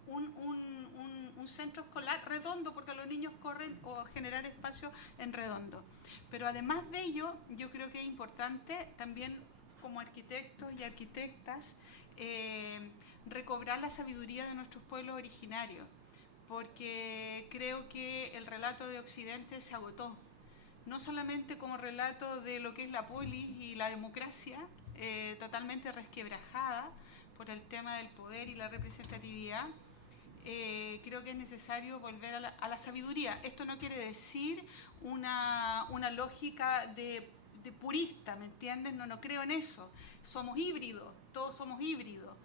un centro escolar redondo, porque los niños corren, o generar espacios en redondo. Pero además de ello, yo creo que es importante también, como arquitectos y arquitectas, recobrar la sabiduría de nuestros pueblos originarios, porque creo que el relato de Occidente se agotó, no solamente como relato de lo que es la polis y la democracia, totalmente resquebrajada por el tema del poder y la representatividad. Creo que es necesario volver a la sabiduría. Esto no quiere decir una lógica de purista, ¿me entiendes? No creo en eso. Somos híbridos, todos somos híbridos.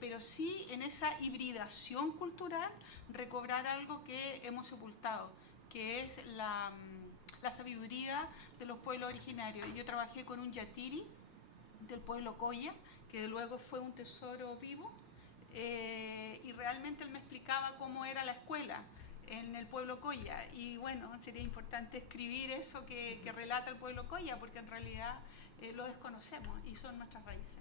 Pero sí en esa hibridación cultural recobrar algo que hemos sepultado, que es la sabiduría de los pueblos originarios. Yo trabajé con un yatiri del pueblo Coya, que luego fue un tesoro vivo, y realmente él me explicaba cómo era la escuela en el pueblo Coya. Y bueno, sería importante escribir eso que relata el pueblo Coya, porque en realidad lo desconocemos y son nuestras raíces.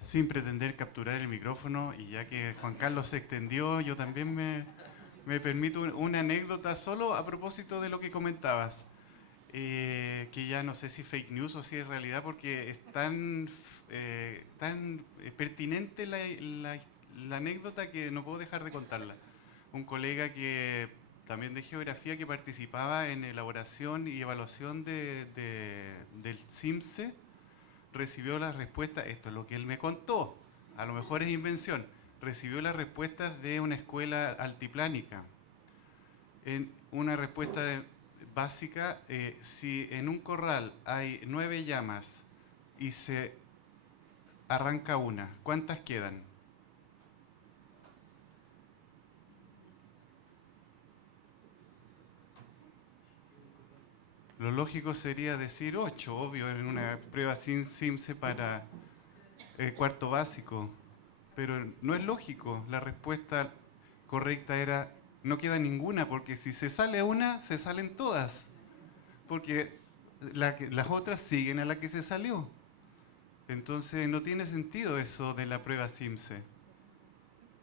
Sin pretender capturar el micrófono, y ya que Juan Carlos se extendió, yo también me permito una anécdota solo a propósito de lo que comentabas, que ya no sé si fake news o si es realidad, porque es tan pertinente la anécdota que no puedo dejar de contarla. Un colega que también de geografía que participaba en elaboración y evaluación del CIMSE, recibió las respuestas, esto es lo que él me contó, a lo mejor es invención, recibió las respuestas de una escuela altiplánica. En una respuesta básica, si en un corral hay 9 llamas y se arranca una, ¿cuántas quedan? Lo lógico sería decir 8, obvio, en una prueba sin CIMSE para el cuarto básico. Pero no es lógico. La respuesta correcta era, no queda ninguna, porque si se sale una, se salen todas. Porque las otras siguen a la que se salió. Entonces no tiene sentido eso de la prueba CIMSE.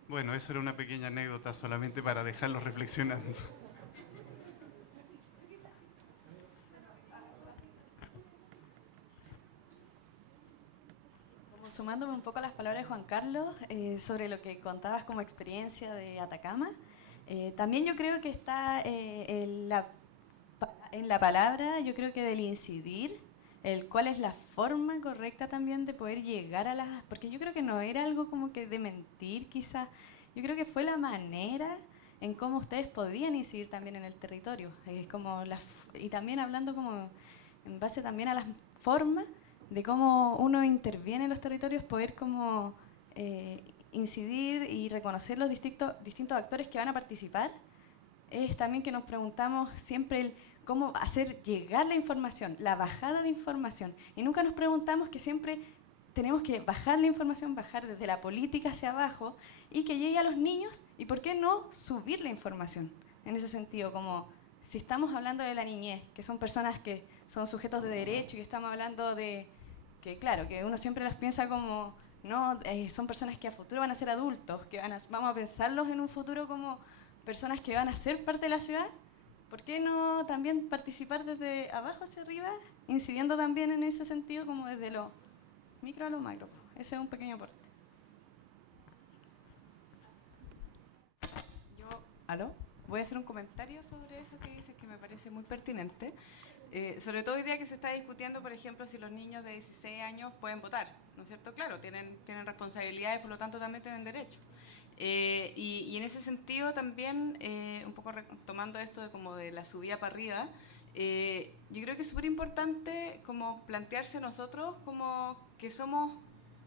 Bueno, eso era una pequeña anécdota solamente para dejarlos reflexionando. Sumándome un poco a las palabras de Juan Carlos sobre lo que contabas como experiencia de Atacama, también yo creo que está en la palabra, yo creo que del incidir, cuál es la forma correcta también de poder llegar a las... Porque yo creo que no era algo como que de mentir quizás, yo creo que fue la manera en cómo ustedes podían incidir también en el territorio, y también hablando como en base también a las formas de cómo uno interviene en los territorios, poder como incidir y reconocer los distintos actores que van a participar. Es también que nos preguntamos siempre cómo hacer llegar la información, la bajada de información. Y nunca nos preguntamos que siempre tenemos que bajar la información, bajar desde la política hacia abajo y que llegue a los niños, y por qué no subir la información. En ese sentido, como si estamos hablando de la niñez, que son personas que son sujetos de derecho, y estamos hablando de que, claro, que uno siempre las piensa como, no, son personas que a futuro van a ser adultos, que vamos a pensarlos en un futuro como personas que van a ser parte de la ciudad. ¿Por qué no también participar desde abajo hacia arriba, incidiendo también en ese sentido, como desde lo micro a lo macro? Ese es un pequeño aporte. ¿Aló? Voy a hacer un comentario sobre eso que dices, que me parece muy pertinente. Sobre todo hoy día que se está discutiendo, por ejemplo, si los niños de 16 años pueden votar, ¿no es cierto? Claro, tienen responsabilidades, por lo tanto también tienen derecho. Y en ese sentido también, un poco tomando esto de la subida para arriba, yo creo que es súper importante como plantearse nosotros como que somos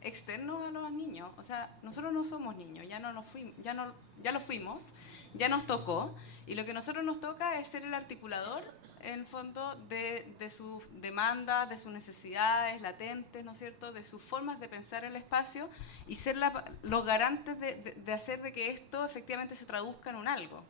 externos a los niños. O sea, nosotros no somos niños, ya lo fuimos, ya nos tocó, y lo que a nosotros nos toca es ser el articulador, en el fondo, de sus demandas, de sus necesidades latentes, ¿no es cierto?, de sus formas de pensar el espacio, y ser los garantes de hacer de que esto efectivamente se traduzca en un algo.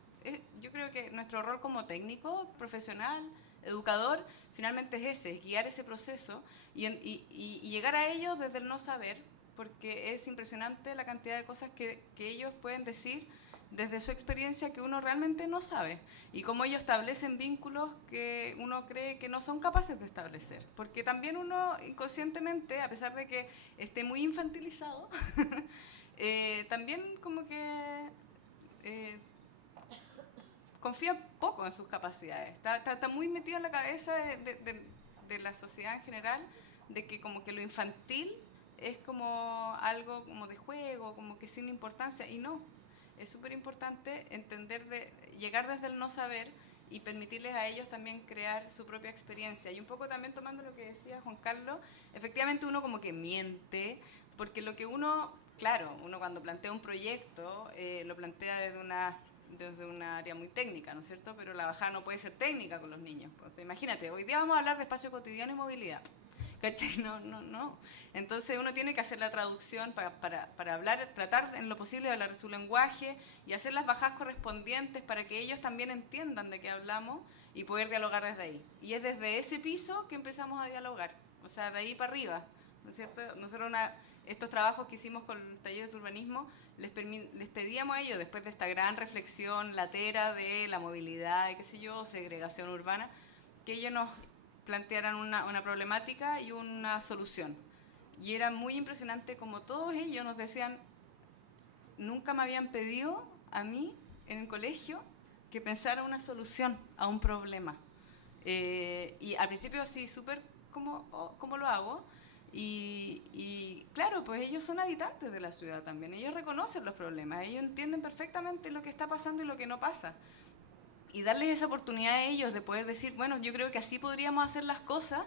Yo creo que nuestro rol como técnico, profesional, educador, finalmente es ese, es guiar ese proceso y llegar a ellos desde el no saber, porque es impresionante la cantidad de cosas que ellos pueden decir desde su experiencia que uno realmente no sabe, y cómo ellos establecen vínculos que uno cree que no son capaces de establecer, porque también uno inconscientemente, a pesar de que esté muy infantilizado, también como que confía poco en sus capacidades. Está muy metido en la cabeza de la sociedad en general, de que como que lo infantil es como algo como de juego, como que sin importancia, y no. Es súper importante llegar desde el no saber y permitirles a ellos también crear su propia experiencia. Y un poco también tomando lo que decía Juan Carlos, efectivamente uno como que miente, porque lo que uno cuando plantea un proyecto, lo plantea desde una área muy técnica, ¿no es cierto? Pero la bajada no puede ser técnica con los niños. Pues, imagínate, hoy día vamos a hablar de espacio cotidiano y movilidad. ¿Cachai? No. Entonces uno tiene que hacer la traducción para hablar, tratar en lo posible de hablar su lenguaje y hacer las bajadas correspondientes para que ellos también entiendan de qué hablamos y poder dialogar desde ahí. Y es desde ese piso que empezamos a dialogar, o sea, de ahí para arriba, ¿no es cierto? Nosotros estos trabajos que hicimos con los talleres de urbanismo, les pedíamos a ellos, después de esta gran reflexión latera de la movilidad y qué sé yo, segregación urbana, que ellos nos plantearan una problemática y una solución. Y era muy impresionante como todos ellos nos decían, nunca me habían pedido a mí en el colegio que pensara una solución a un problema. Y al principio así, súper, ¿cómo lo hago? Y claro, pues ellos son habitantes de la ciudad también, ellos reconocen los problemas, ellos entienden perfectamente lo que está pasando y lo que no pasa. Y darles esa oportunidad a ellos de poder decir, bueno, yo creo que así podríamos hacer las cosas,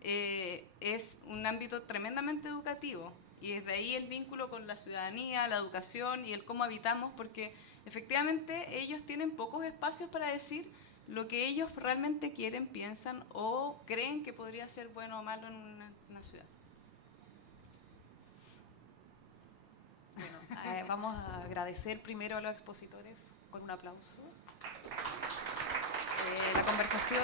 es un ámbito tremendamente educativo. Y desde ahí el vínculo con la ciudadanía, la educación y el cómo habitamos, porque efectivamente ellos tienen pocos espacios para decir lo que ellos realmente quieren, piensan o creen que podría ser bueno o malo en una ciudad. Bueno, vamos a agradecer primero a los expositores con un aplauso. La conversación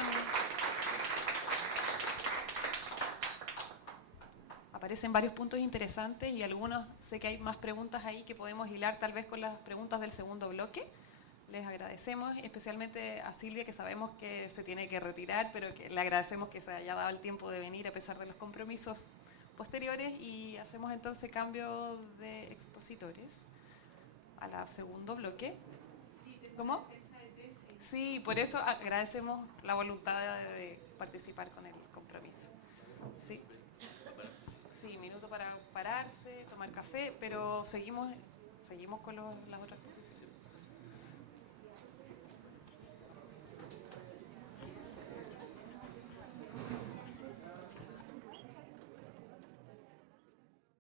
aparecen varios puntos interesantes y algunos, sé que hay más preguntas ahí que podemos hilar tal vez con las preguntas del segundo bloque. Les agradecemos, especialmente a Silvia, que sabemos que se tiene que retirar, pero que le agradecemos que se haya dado el tiempo de venir a pesar de los compromisos posteriores, y hacemos entonces cambio de expositores a la segundo bloque. ¿Cómo? Sí, por eso agradecemos la voluntad de participar con el compromiso. Sí, minuto para pararse, tomar café, pero seguimos con las otras exposiciones.